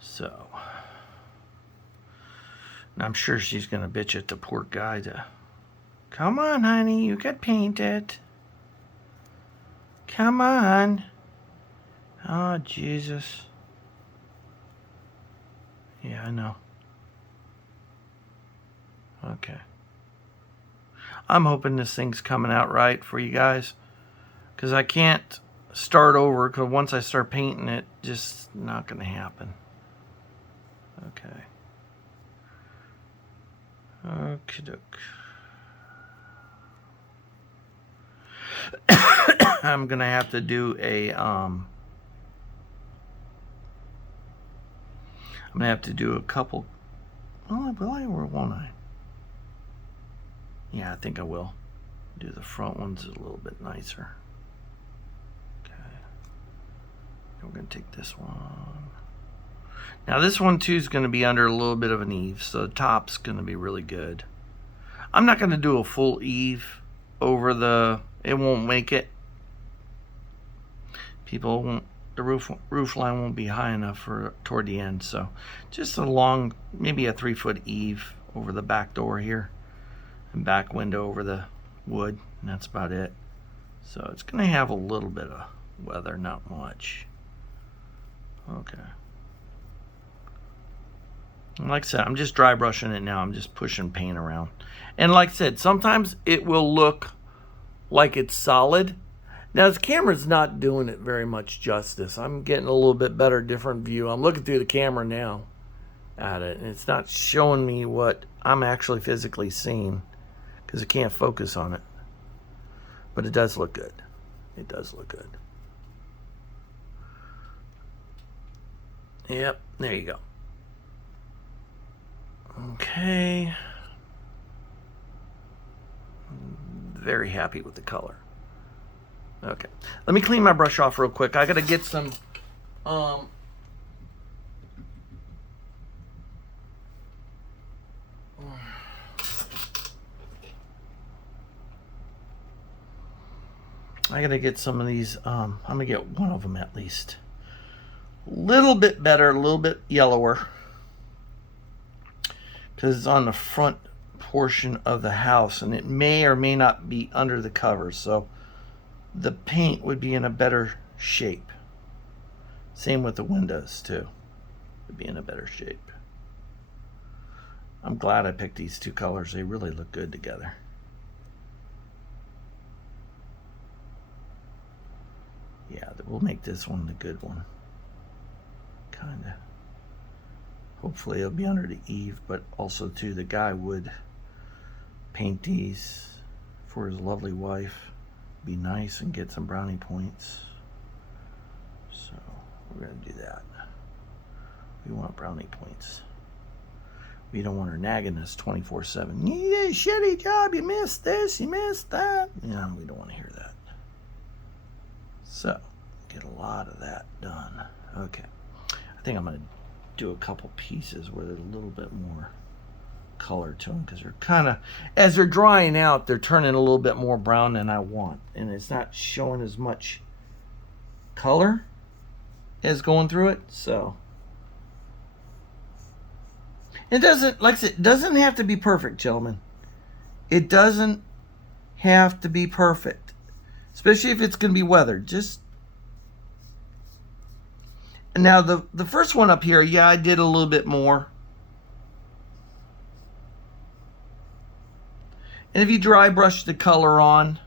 So, and I'm sure she's gonna bitch at the poor guy to Come on, honey. You could paint it. Come on. Oh, Jesus. Yeah, I know. Okay. I'm hoping this thing's coming out right for you guys. Because I can't start over. Because once I start painting it, just not going to happen. Okay. Okie doke. I'm going to have to do a... I'm going to have to do a couple... Oh, will I or won't I? Yeah, I think I will. Do the front ones a little bit nicer. Okay. We're going to take this one. Now this one too is going to be under a little bit of an eave, so the top's going to be really good. I'm not going to do a full eave over the... It won't make it. People won't... The roof line won't be high enough for toward the end, so just a long, maybe a 3-foot eave over the back door here, and back window over the wood, and that's about it. So it's going to have a little bit of weather, not much. Okay. And like I said, I'm just dry brushing it now. I'm just pushing paint around. And like I said, sometimes it will look like it's solid. Now, this camera's not doing it very much justice. I'm getting a little bit better, different view. I'm looking through the camera now at it, and it's not showing me what I'm actually physically seeing because I can't focus on it. But it does look good. It does look good. Yep, there you go. Okay. Very happy with the color. Okay, let me clean my brush off real quick. I gotta get some I gotta get some of these. I'm gonna get one of them at least. A little bit better, a little bit yellower, because it's on the front portion of the house, and it may or may not be under the covers. So the paint would be in a better shape. Same with the windows too. Would be in a better shape. I'm glad I picked these two colors. They really look good together. Yeah, we'll make this one the good one. Kinda. Hopefully it'll be under the eave, but also too, the guy would paint these for his lovely wife. Be nice and get some brownie points. So we're gonna do that. We want brownie points. We don't want her nagging us 24/7. You did a shitty job, you missed this, you missed that. Yeah, we don't want to hear that. So get a lot of that done. Okay, I think I'm gonna do a couple pieces where there's a little bit more color to them, because they're kind of, as they're drying out, they're turning a little bit more brown than I want, and it's not showing as much color as going through it. So it doesn't, like I said, it doesn't have to be perfect, gentlemen. It doesn't have to be perfect, especially if it's going to be weathered. Just now, the first one up here, yeah, I did a little bit more. And if you dry brush the color on,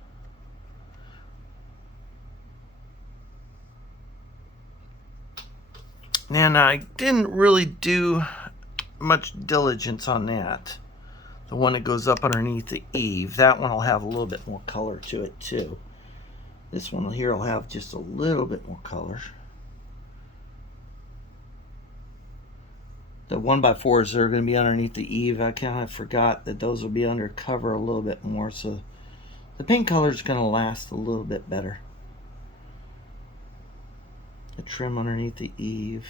and I didn't really do much diligence on that. The one that goes up underneath the eave, that one will have a little bit more color to it too. This one here will have just a little bit more color. The 1x4s that are going to be underneath the eave, I kind of forgot that those will be under cover a little bit more, so the paint color is going to last a little bit better. The trim underneath the eave.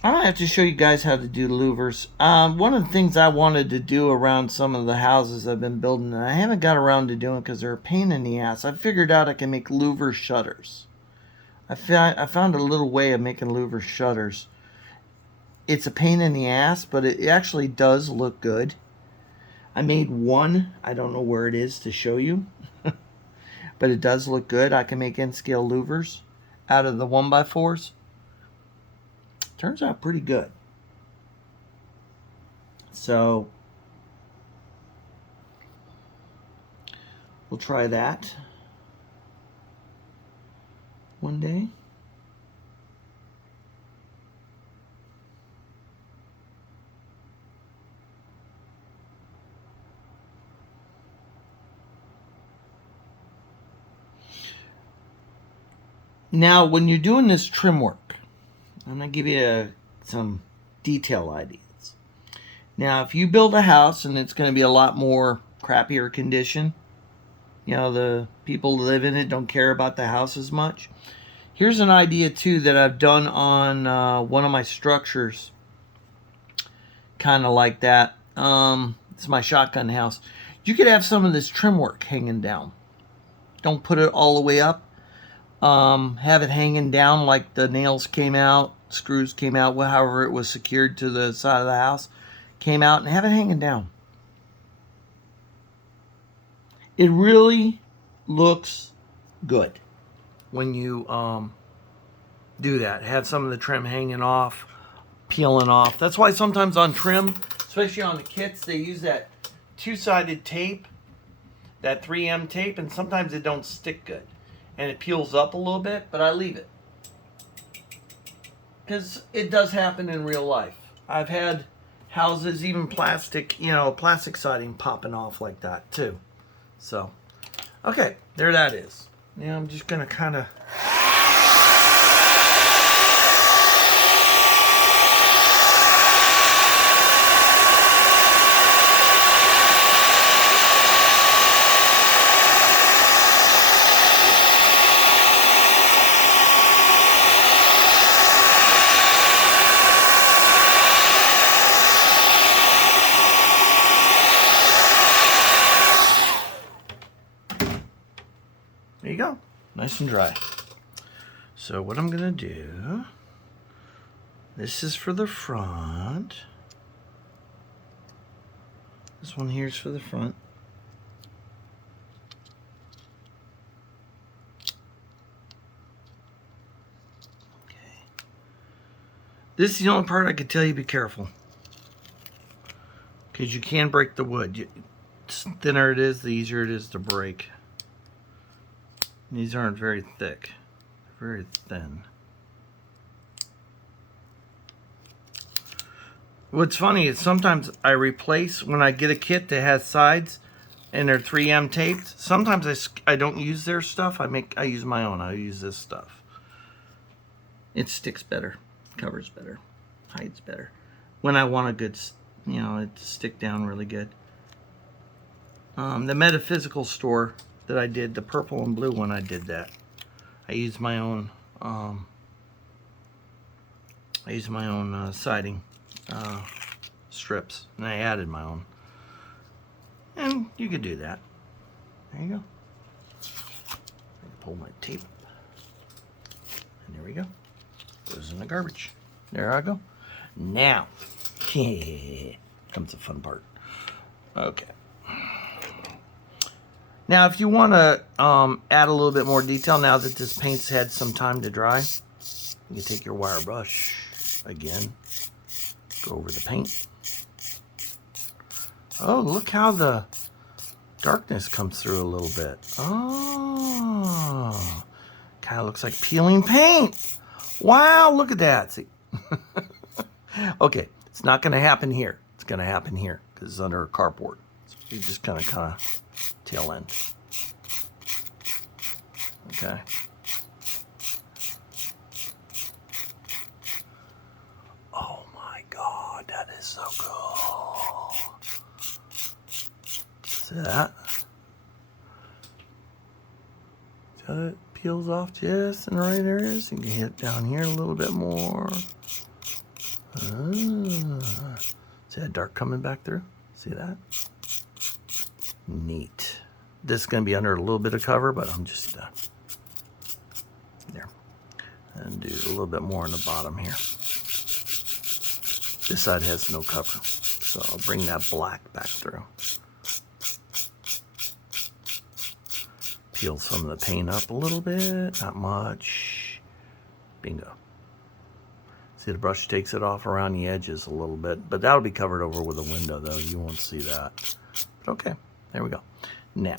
I don't have to show you guys how to do louvers. One of the things I wanted to do around some of the houses I've been building, and I haven't got around to doing because they're a pain in the ass, I figured out I can make louver shutters. I found a little way of making louver shutters. it's a pain in the ass, but it actually does look good. I made one. I don't know where it is to show you, but it does look good. I can make N-scale louvers out of the 1x4s. Turns out pretty good. So we'll try that one day. Now, when you're doing this trim work, I'm going to give you some detail ideas. Now, if you build a house and it's going to be a lot more crappier condition, you know, the people who live in it don't care about the house as much. Here's an idea, too, that I've done on one of my structures, kind of like that. It's my shotgun house. You could have some of this trim work hanging down. Don't put it all the way up. Have it hanging down like the nails came out, screws came out, however it was secured to the side of the house came out, and have it hanging down. It really looks good when you do that. Have some of the trim hanging off, peeling off. That's why sometimes on trim, especially on the kits, they use that two-sided tape, that 3M tape, and sometimes it don't stick good. And it peels up a little bit, but I leave it. Because it does happen in real life. I've had houses, even plastic, you know, plastic siding popping off like that too. So, okay, there that is. Now I'm just going to kind of... There you go, nice and dry. So what I'm gonna do, this is for the front. This one here is for the front. Okay. This is the only part I could tell you be careful, because you can break the wood. The thinner it is, the easier it is to break. These aren't very thick, very thin. What's funny is sometimes I replace, when I get a kit that has sides and they're 3M taped, sometimes I don't use their stuff. I use my own. I use this stuff. It sticks better, covers better, hides better. When I want a good, you know, it to stick down really good. The metaphysical store that I did, the purple and blue one, I did that. I used my own siding strips, and I added my own. And you could do that. There you go. Pull my tape, and there we go. Goes in the garbage. There I go. Now, comes the fun part. Okay. Now, if you want to add a little bit more detail, now that this paint's had some time to dry, you take your wire brush again, go over the paint. Oh, look how the darkness comes through a little bit. Oh, kind of looks like peeling paint. Wow, look at that. See? Okay, it's not going to happen here. It's going to happen here because it's under a carport. So you're just going to kind of tail end. Okay. Oh my God, that is so cool. See that? So it peels off just in the right areas. You can hit down here a little bit more. See that dark coming back through? See that? Neat. This is going to be under a little bit of cover, but I'm just there. And do a little bit more on the bottom here. This side has no cover, so I'll bring that black back through. Peel some of the paint up a little bit, not much. Bingo. See, the brush takes it off around the edges a little bit, but that'll be covered over with a window, though. You won't see that. But okay, there we go. Now,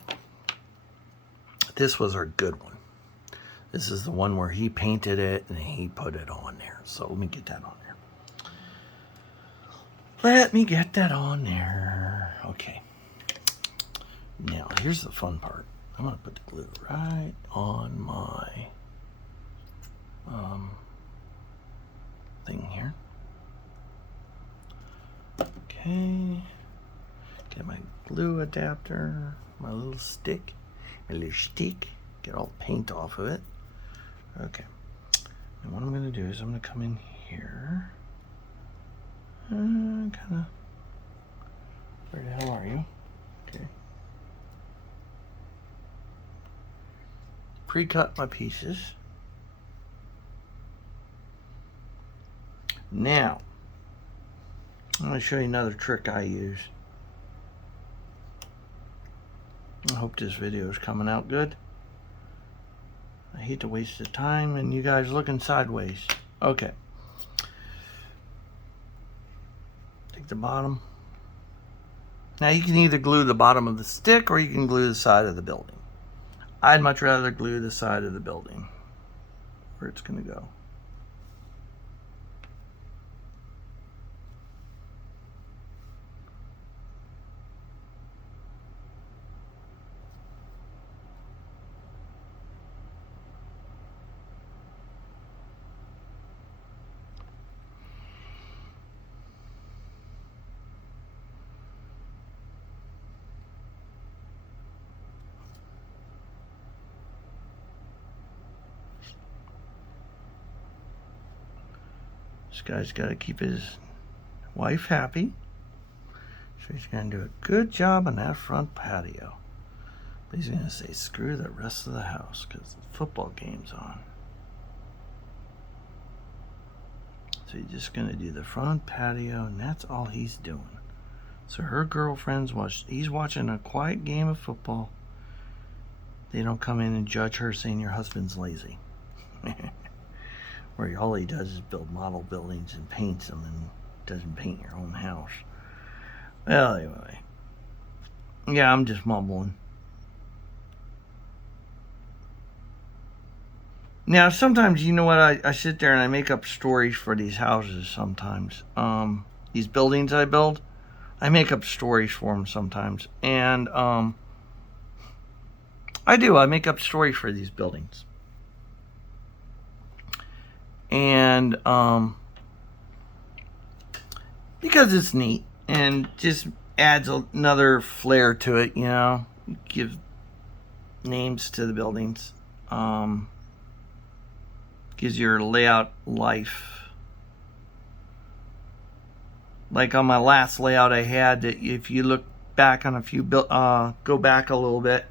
this was our good one. This is the one where he painted it and he put it on there. So let me get that on there. Let me get that on there. Okay. Now, here's the fun part. I'm going to put the glue right on my thing here. Okay. Get my glue adapter, my little stick, get all the paint off of it. Okay. And what I'm going to do is I'm going to come in here. Kind of. Where the hell are you? Okay. Pre-cut my pieces. Now, I'm going to show you another trick I use. I hope this video is coming out good. I hate to waste the time and you guys looking sideways. Okay. Take the bottom. Now you can either glue the bottom of the stick or you can glue the side of the building. I'd much rather glue the side of the building where it's going to go. This guy's got to keep his wife happy. So he's going to do a good job on that front patio. But he's going to say, screw the rest of the house because the football game's on. So he's just going to do the front patio and that's all he's doing. So her girlfriend's he's watching a quiet game of football. They don't come in and judge her saying your husband's lazy. Where all he does is build model buildings and paints them and doesn't paint your own house. Well, anyway. Yeah, I'm just mumbling. Now, sometimes, you know what, I sit there and I make up stories for these houses sometimes. These buildings I build, I make up stories for them sometimes. And I make up stories for these buildings. And because it's neat and just adds another flair to it, you know, gives names to the buildings, gives your layout life. Like on my last layout I had, if you look back on go back a little bit,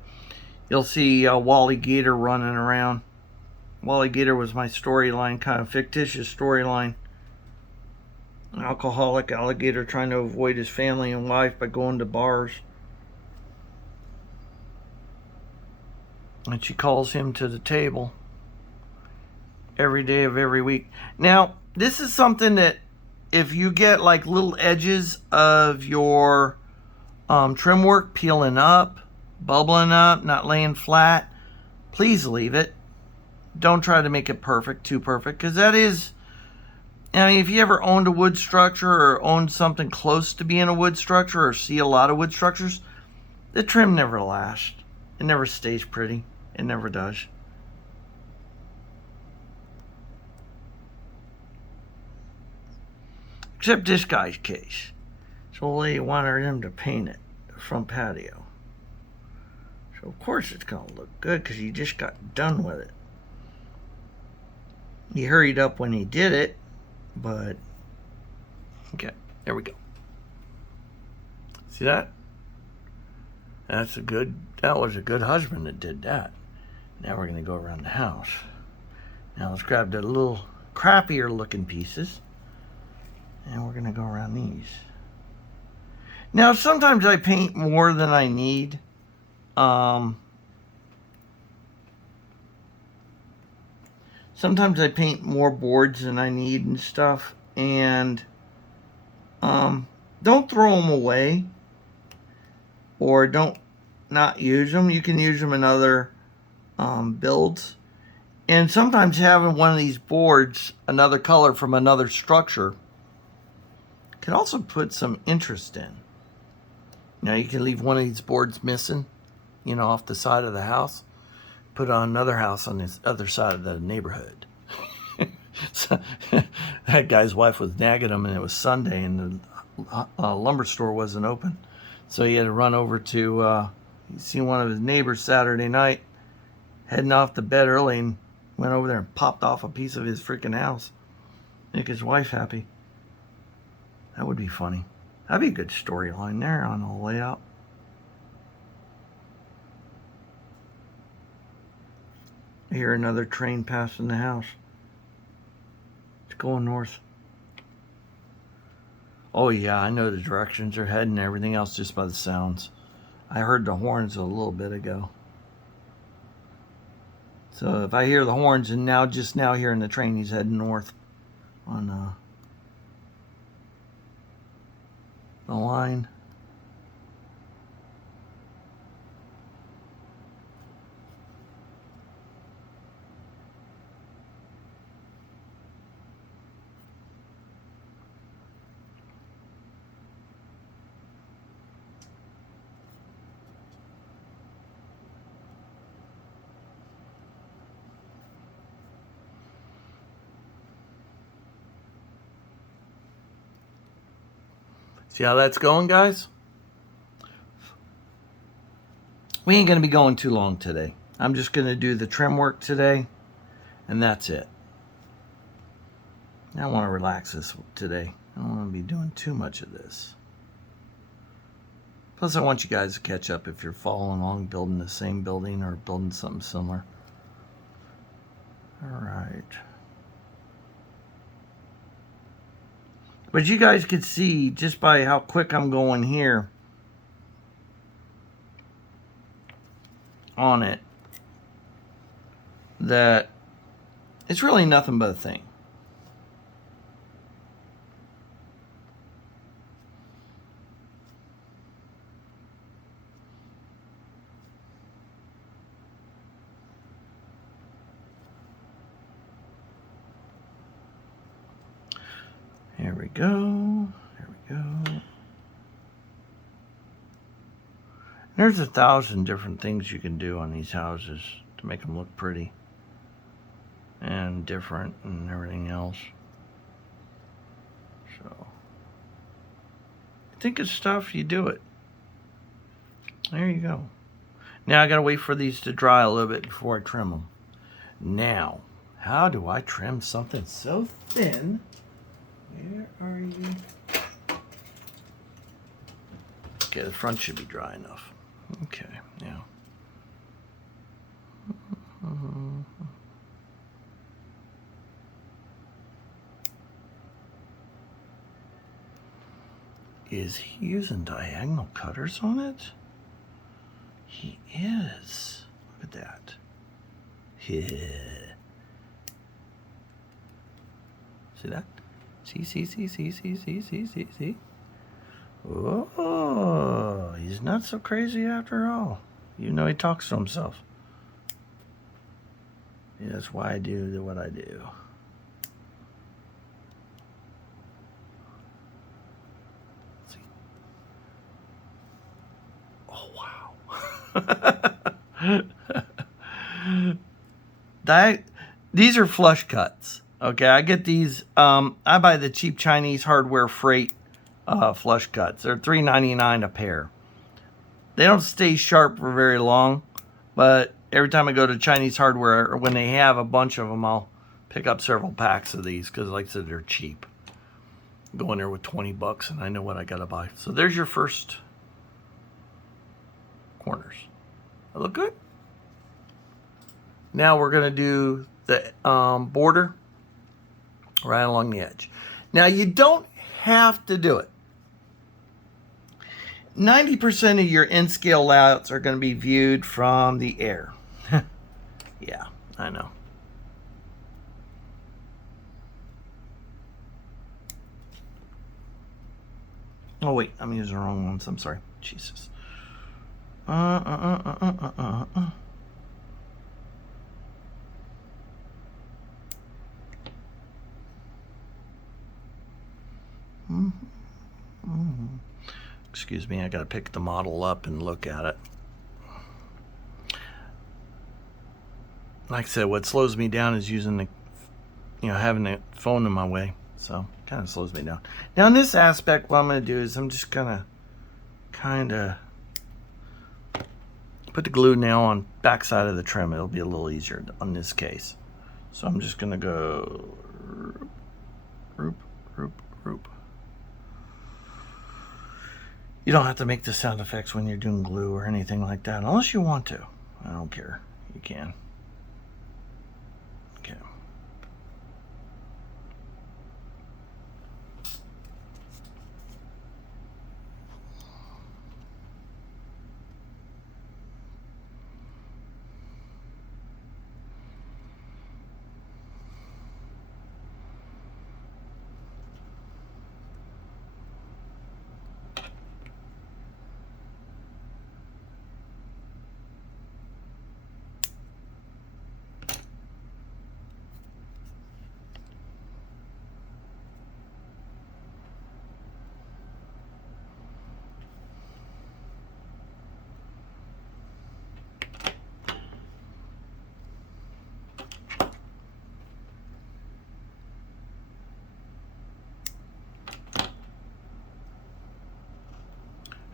you'll see Wally Gator running around. Wally Gator was my storyline, kind of fictitious storyline. An alcoholic alligator trying to avoid his family and wife by going to bars. And she calls him to the table every day of every week. Now, this is something that if you get like little edges of your trim work peeling up, bubbling up, not laying flat, please leave it. Don't try to make it perfect, too perfect, because that is, I mean, if you ever owned a wood structure or owned something close to being a wood structure or see a lot of wood structures, the trim never lasts. It never stays pretty. It never does. Except this guy's case. So the lady wanted him to paint it, the front patio. So of course it's going to look good because he just got done with it. He hurried up when he did it, but okay, there we go. See that? That was a good husband that did that. Now we're going to go around the house. Now let's grab the little crappier looking pieces And we're going to go around these. Now, sometimes I paint more than I need. Sometimes I paint more boards than I need and stuff. And don't throw them away. Or don't not use them. You can use them in other builds. And sometimes having one of these boards, another color from another structure, can also put some interest in. Now you can leave one of these boards missing, you know, off the side of the house. Put on another house on this other side of the neighborhood. So, that guy's wife was nagging him, and it was Sunday, and the lumber store wasn't open. So he had to run over to, he seen one of his neighbors Saturday night, heading off to bed early, and went over there and popped off a piece of his freaking house. Make his wife happy. That would be funny. That'd be a good storyline there on the layout. I hear another train passing the house. It's going north. Oh yeah, I know the directions they're heading and everything else just by the sounds. I heard the horns a little bit ago. So if I hear the horns and just now hearing the train, he's heading north on the line. See how that's going, guys? We ain't going to be going too long today. I'm just going to do the trim work today, and that's it. I want to relax this today. I don't want to be doing too much of this. Plus, I want you guys to catch up if you're following along, building the same building or building something similar. All right. But you guys can see just by how quick I'm going here on it that it's really nothing but a thing. Here we go. There we go. There's 1,000 different things you can do on these houses to make them look pretty and different and everything else. So, think of stuff, you do it. There you go. Now I gotta wait for these to dry a little bit before I trim them. Now, how do I trim something so thin? Where are you? Okay, the front should be dry enough. Okay, now. Is he using diagonal cutters on it? He is. Look at that. Yeah. See that? See. Oh, he's not so crazy after all. You know he talks to himself. Yeah, that's why I do what I do. Let's see. Oh, wow. These are flush cuts. Okay, I get these. I buy the cheap Chinese hardware freight flush cuts. They're $3.99 a pair. They don't stay sharp for very long, but every time I go to Chinese hardware, or when they have a bunch of them, I'll pick up several packs of these because, like I said, they're cheap. Go in there with 20 bucks, and I know what I gotta buy. So there's your first corners. That look good. Now we're gonna do the border right along the edge. Now you don't have to do it. 90% of your in-scale layouts are going to be viewed from the air. Yeah, I know. Oh wait, I'm using the wrong ones. I'm sorry. Jesus. Excuse me, I gotta pick the model up and look at it. Like I said, what slows me down is using the, having the phone in my way. So kind of slows me down. Now in this aspect, what I'm gonna do is I'm just gonna kind of put the glue now on backside of the trim. It'll be a little easier on this case. So I'm just gonna go roop, roop, roop. You don't have to make the sound effects when you're doing glue or anything like that, unless you want to. I don't care. You can. Okay.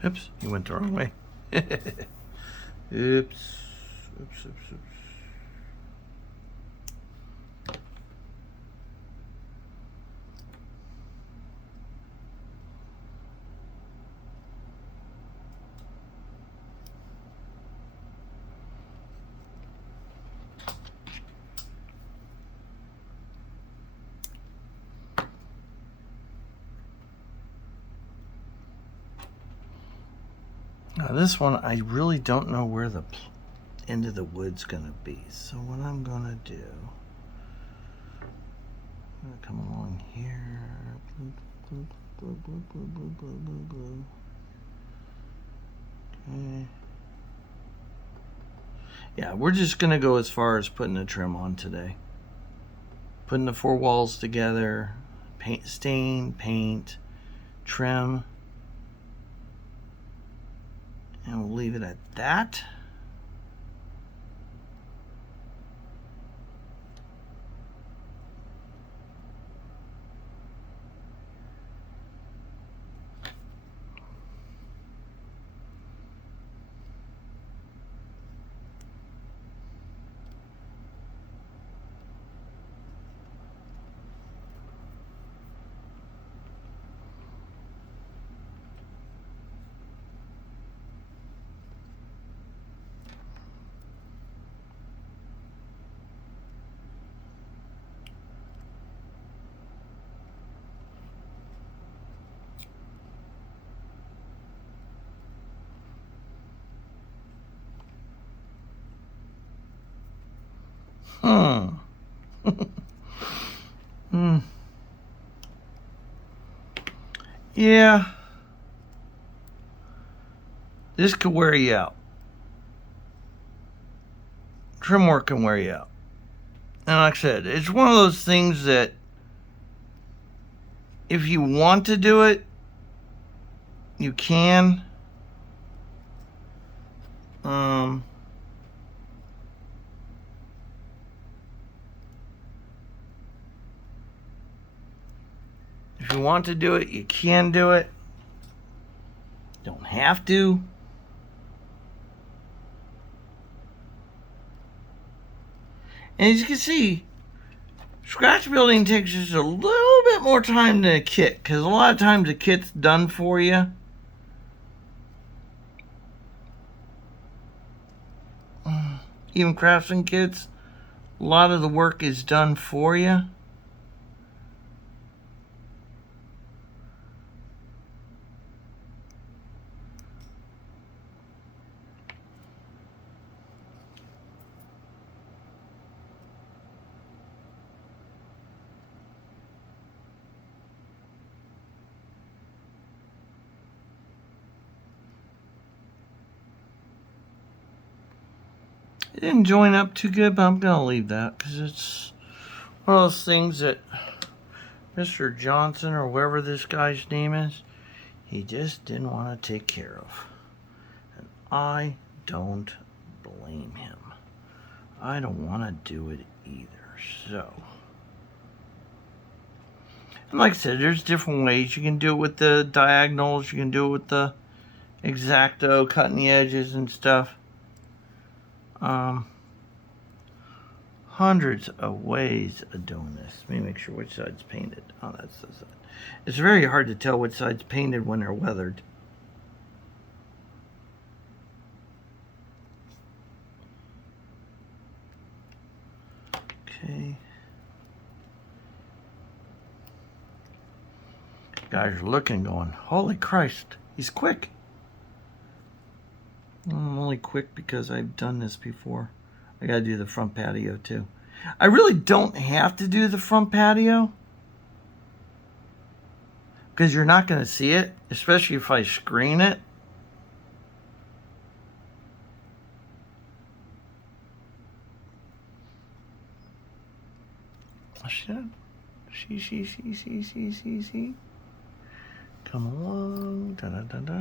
Oops, you went the wrong way. Oops. Oops, oops, oops. Now this one, I really don't know where the end of the wood's gonna be. So what I'm gonna do, I'm gonna come along here. Glue, glue, glue, glue, glue, glue, glue, glue. Okay. Yeah, we're just gonna go as far as putting the trim on today. Putting the four walls together, paint, stain, paint, trim. And we'll leave it at that. Yeah. This could wear you out. Trim work can wear you out. And like I said, it's one of those things that if you want to do it, you can. If you want to do it, you can do it. Don't have to. And as you can see, scratch building takes just a little bit more time than a kit, because a lot of times a kit's done for you. Even craftsman kits, a lot of the work is done for you. It didn't join up too good, but I'm going to leave that because it's one of those things that Mr. Johnson or whoever this guy's name is, he just didn't want to take care of. And I don't blame him. I don't want to do it either. So, and like I said, there's different ways. You can do it with the diagonals. You can do it with the X-Acto, cutting the edges and stuff. Hundreds of ways of doing this. Let me make sure which side's painted. Oh, that's the side. It's very hard to tell which side's painted when they're weathered. Okay. Guys are looking, going, holy Christ, he's quick. I'm only quick because I've done this before. I gotta do the front patio too. I really don't have to do the front patio because you're not gonna see it, especially if I screen it. See. Come along. Da da da da.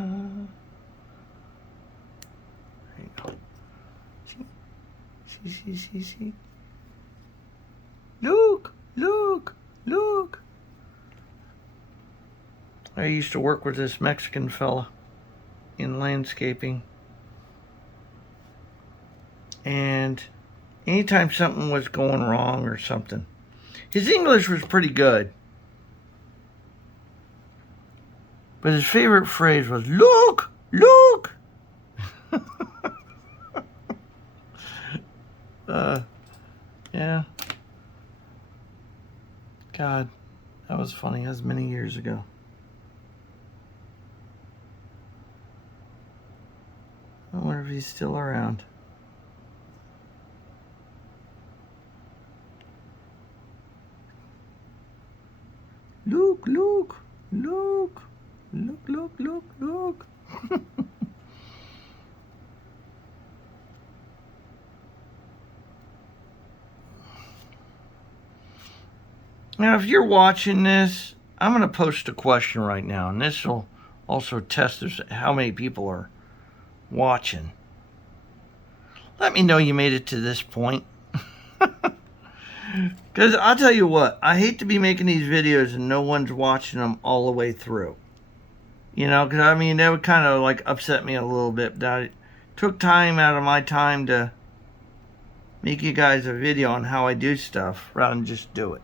There you go. See. Look. I used to work with this Mexican fella in landscaping. And anytime something was going wrong or something, his English was pretty good. But his favorite phrase was, look! Yeah. God, that was funny. That was many years ago. I wonder if he's still around. Look. Now, if you're watching this, I'm going to post a question right now, and this will also test how many people are watching. Let me know you made it to this point. Because I'll tell you what, I hate to be making these videos and no one's watching them all the way through. You know, because I mean, that would kind of like upset me a little bit. That I took time out of my time to make you guys a video on how I do stuff rather than just do it.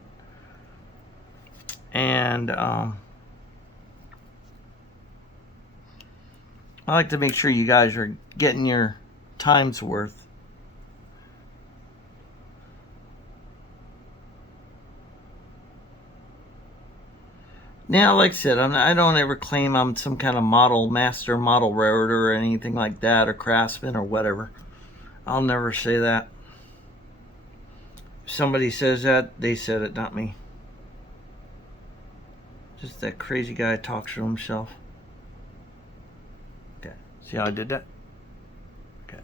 And I like to make sure you guys are getting your time's worth. Now, like I said, I don't ever claim I'm some kind of master model railroader or anything like that, or craftsman or whatever. I'll never say that. If somebody says that, they said it, not me. Just that crazy guy talks to himself. Okay, see how I did that? Okay.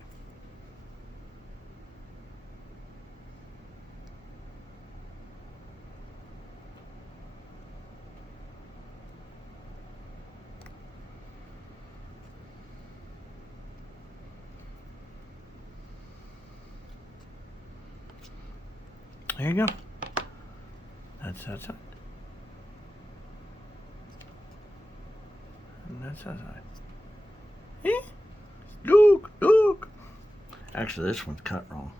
There you go. That's it. And that's that side. Eh? Look. Actually, this one's cut wrong.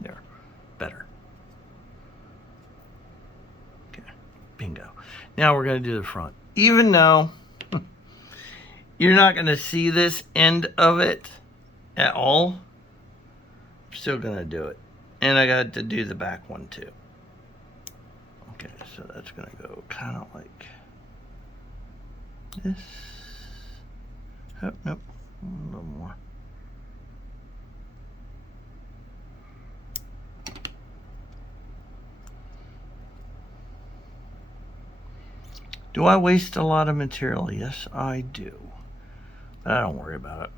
There. Better. Okay. Bingo. Now we're going to do the front. Even though you're not going to see this end of it at all, I'm still going to do it. And I got to do the back one too. Okay, so that's going to go kind of like this. Oh, nope. A little more. Do I waste a lot of material? Yes, I do. But I don't worry about it.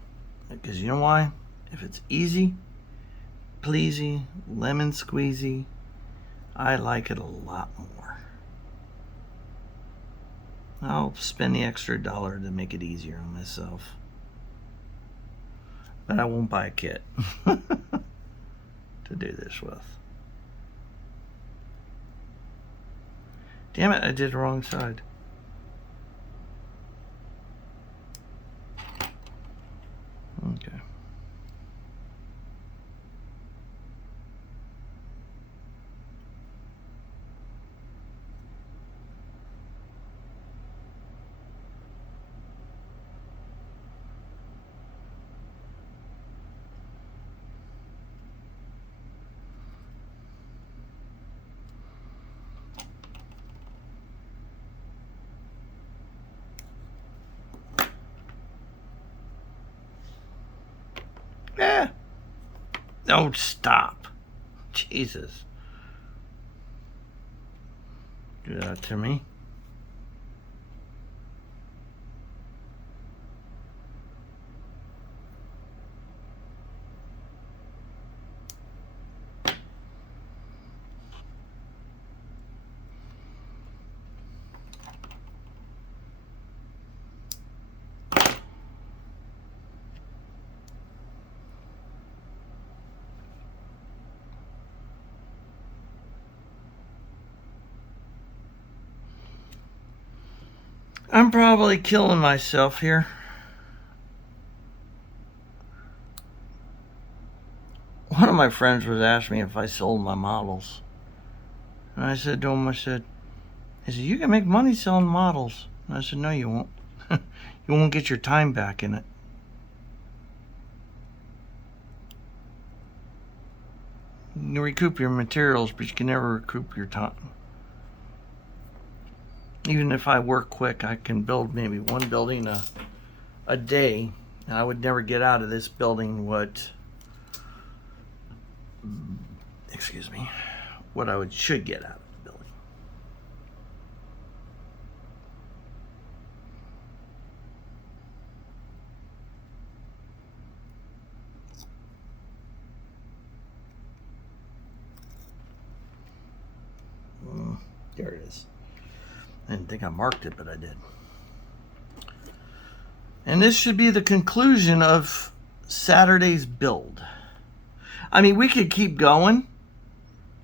Because you know why? If it's easy, pleasy, lemon squeezy, I like it a lot more. I'll spend the extra $1 to make it easier on myself. But I won't buy a kit to do this with. Damn it, I did the wrong side. Okay. Yeah. Oh, stop. Jesus. Do that to me. I'm probably killing myself here. One of my friends was asking me if I sold my models. And I said to him, he said, you can make money selling models. And I said, no, you won't. You won't get your time back in it. You can recoup your materials, but you can never recoup your time. Even if I work quick, I can build maybe one building a day. And I would never get out of this building what I should get out of the building. There it is. I didn't think I marked it, but I did. And this should be the conclusion of Saturday's build. I mean, we could keep going.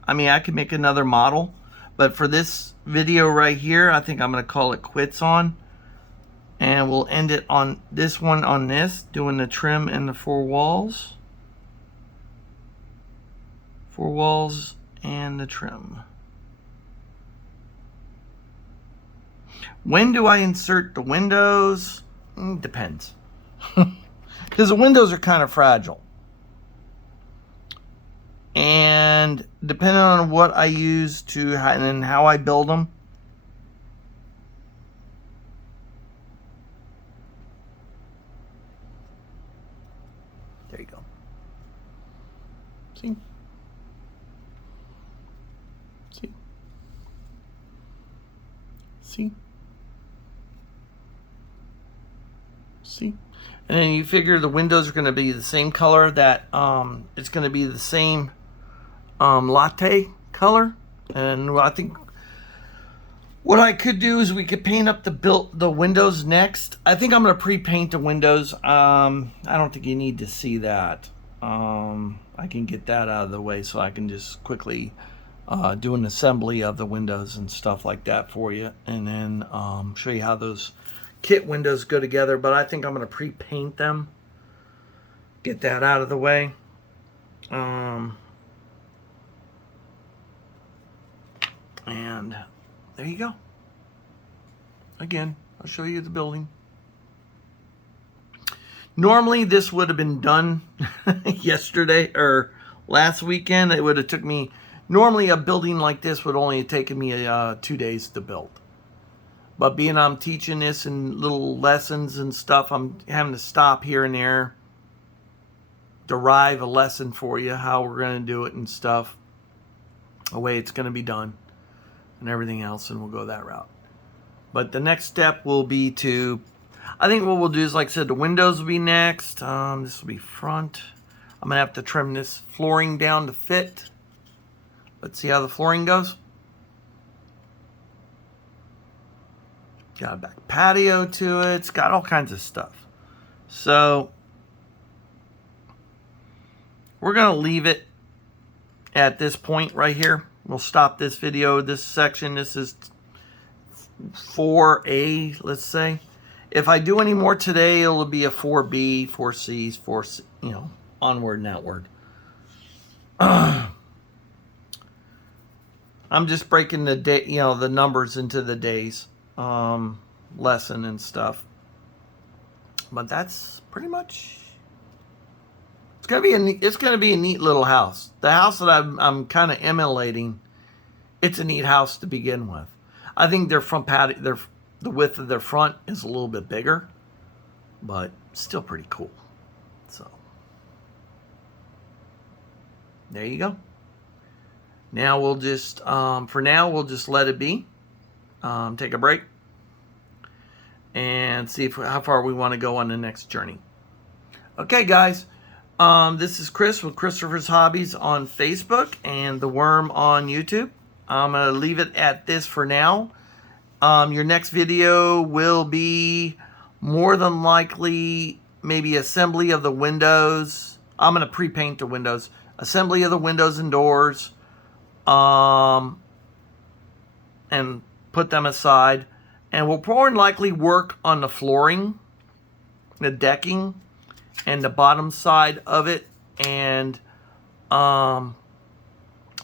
I mean, I could make another model. But for this video right here, I think I'm going to call it quits on. And we'll end it on this one on this, doing the trim and the 4 walls. 4 walls and the trim. When do I insert the windows? Depends. Because the windows are kind of fragile. And depending on what I use and then how I build them. There you go. See? See? See? See? And then you figure the windows are going to be the same color that it's going to be the same latte color. And I think what I could do is we could paint up the windows next. I think I'm going to pre-paint the windows. I don't think you need to see that. I can get that out of the way so I can just quickly do an assembly of the windows and stuff like that for you, and then show you how those kit windows go together. But I think I'm going to pre-paint them, get that out of the way. And there you go. Again, I'll show you the building. Normally this would have been done yesterday or last weekend. It would have took me, normally a building like this would only have taken me 2 days to build. But being I'm teaching this in little lessons and stuff, I'm having to stop here and there, derive a lesson for you, how we're going to do it and stuff, the way it's going to be done and everything else, and we'll go that route. But the next step will be to, I think what we'll do is, like I said, the windows will be next. This will be front. I'm going to have to trim this flooring down to fit. Let's see how the flooring goes. Got a back patio to it. It's got all kinds of stuff. So we're going to leave it at this point right here. We'll stop this video, this section. This is 4A, let's say. If I do any more today, it'll be a 4B, 4C, 4C, you know, onward and outward. I'm just breaking the day, you know, the numbers into the days, lesson and stuff. But that's pretty much. It's gonna be a neat little house. The house that I'm kind of emulating. It's a neat house to begin with. I think their front patio, the width of their front is a little bit bigger, but still pretty cool. So there you go. Now we'll just, for now, we'll just let it be. Take a break and see how far we want to go on the next journey. Okay, guys. This is Chris with Christopher's Hobbies on Facebook and The Worm on YouTube. I'm going to leave it at this for now. Your next video will be more than likely maybe assembly of the windows. I'm going to pre-paint the windows. Assembly of the windows and doors. And put them aside. And we'll more than likely work on the flooring, the decking, and the bottom side of it, and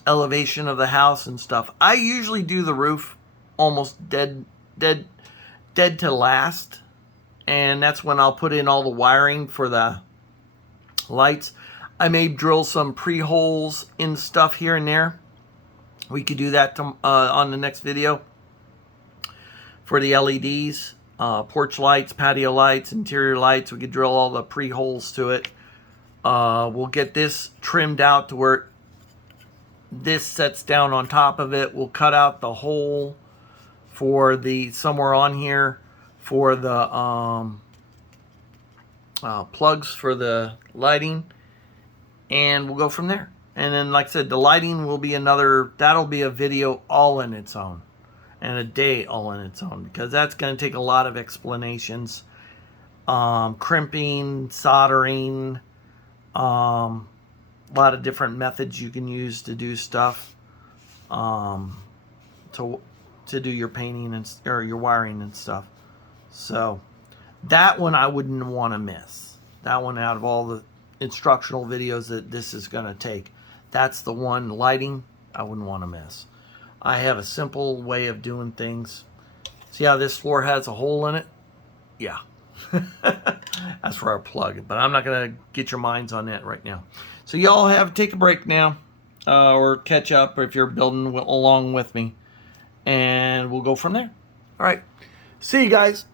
elevation of the house and stuff. I usually do the roof almost dead to last, and that's when I'll put in all the wiring for the lights. I may drill some pre-holes in stuff here and there. We could do that on the next video for the LEDs, porch lights, patio lights, interior lights. We could drill all the pre-holes to it. We'll get this trimmed out to where this sets down on top of it. We'll cut out the hole for the, somewhere on here, for the plugs for the lighting, and we'll go from there. And then, like I said, the lighting will be another, that'll be a video all in its own, and a day all in its own, because that's going to take a lot of explanations, crimping, soldering, a lot of different methods you can use to do stuff, to do your painting and or your wiring and stuff. So that one I wouldn't want to miss. That one, out of all the instructional videos that this is going to take, that's the one, lighting, I wouldn't want to miss. I have a simple way of doing things. See how this floor has a hole in it? Yeah. That's for our plug. But I'm not going to get your minds on that right now. So y'all take a break now. Or catch up if you're building along with me. And we'll go from there. All right. See you guys.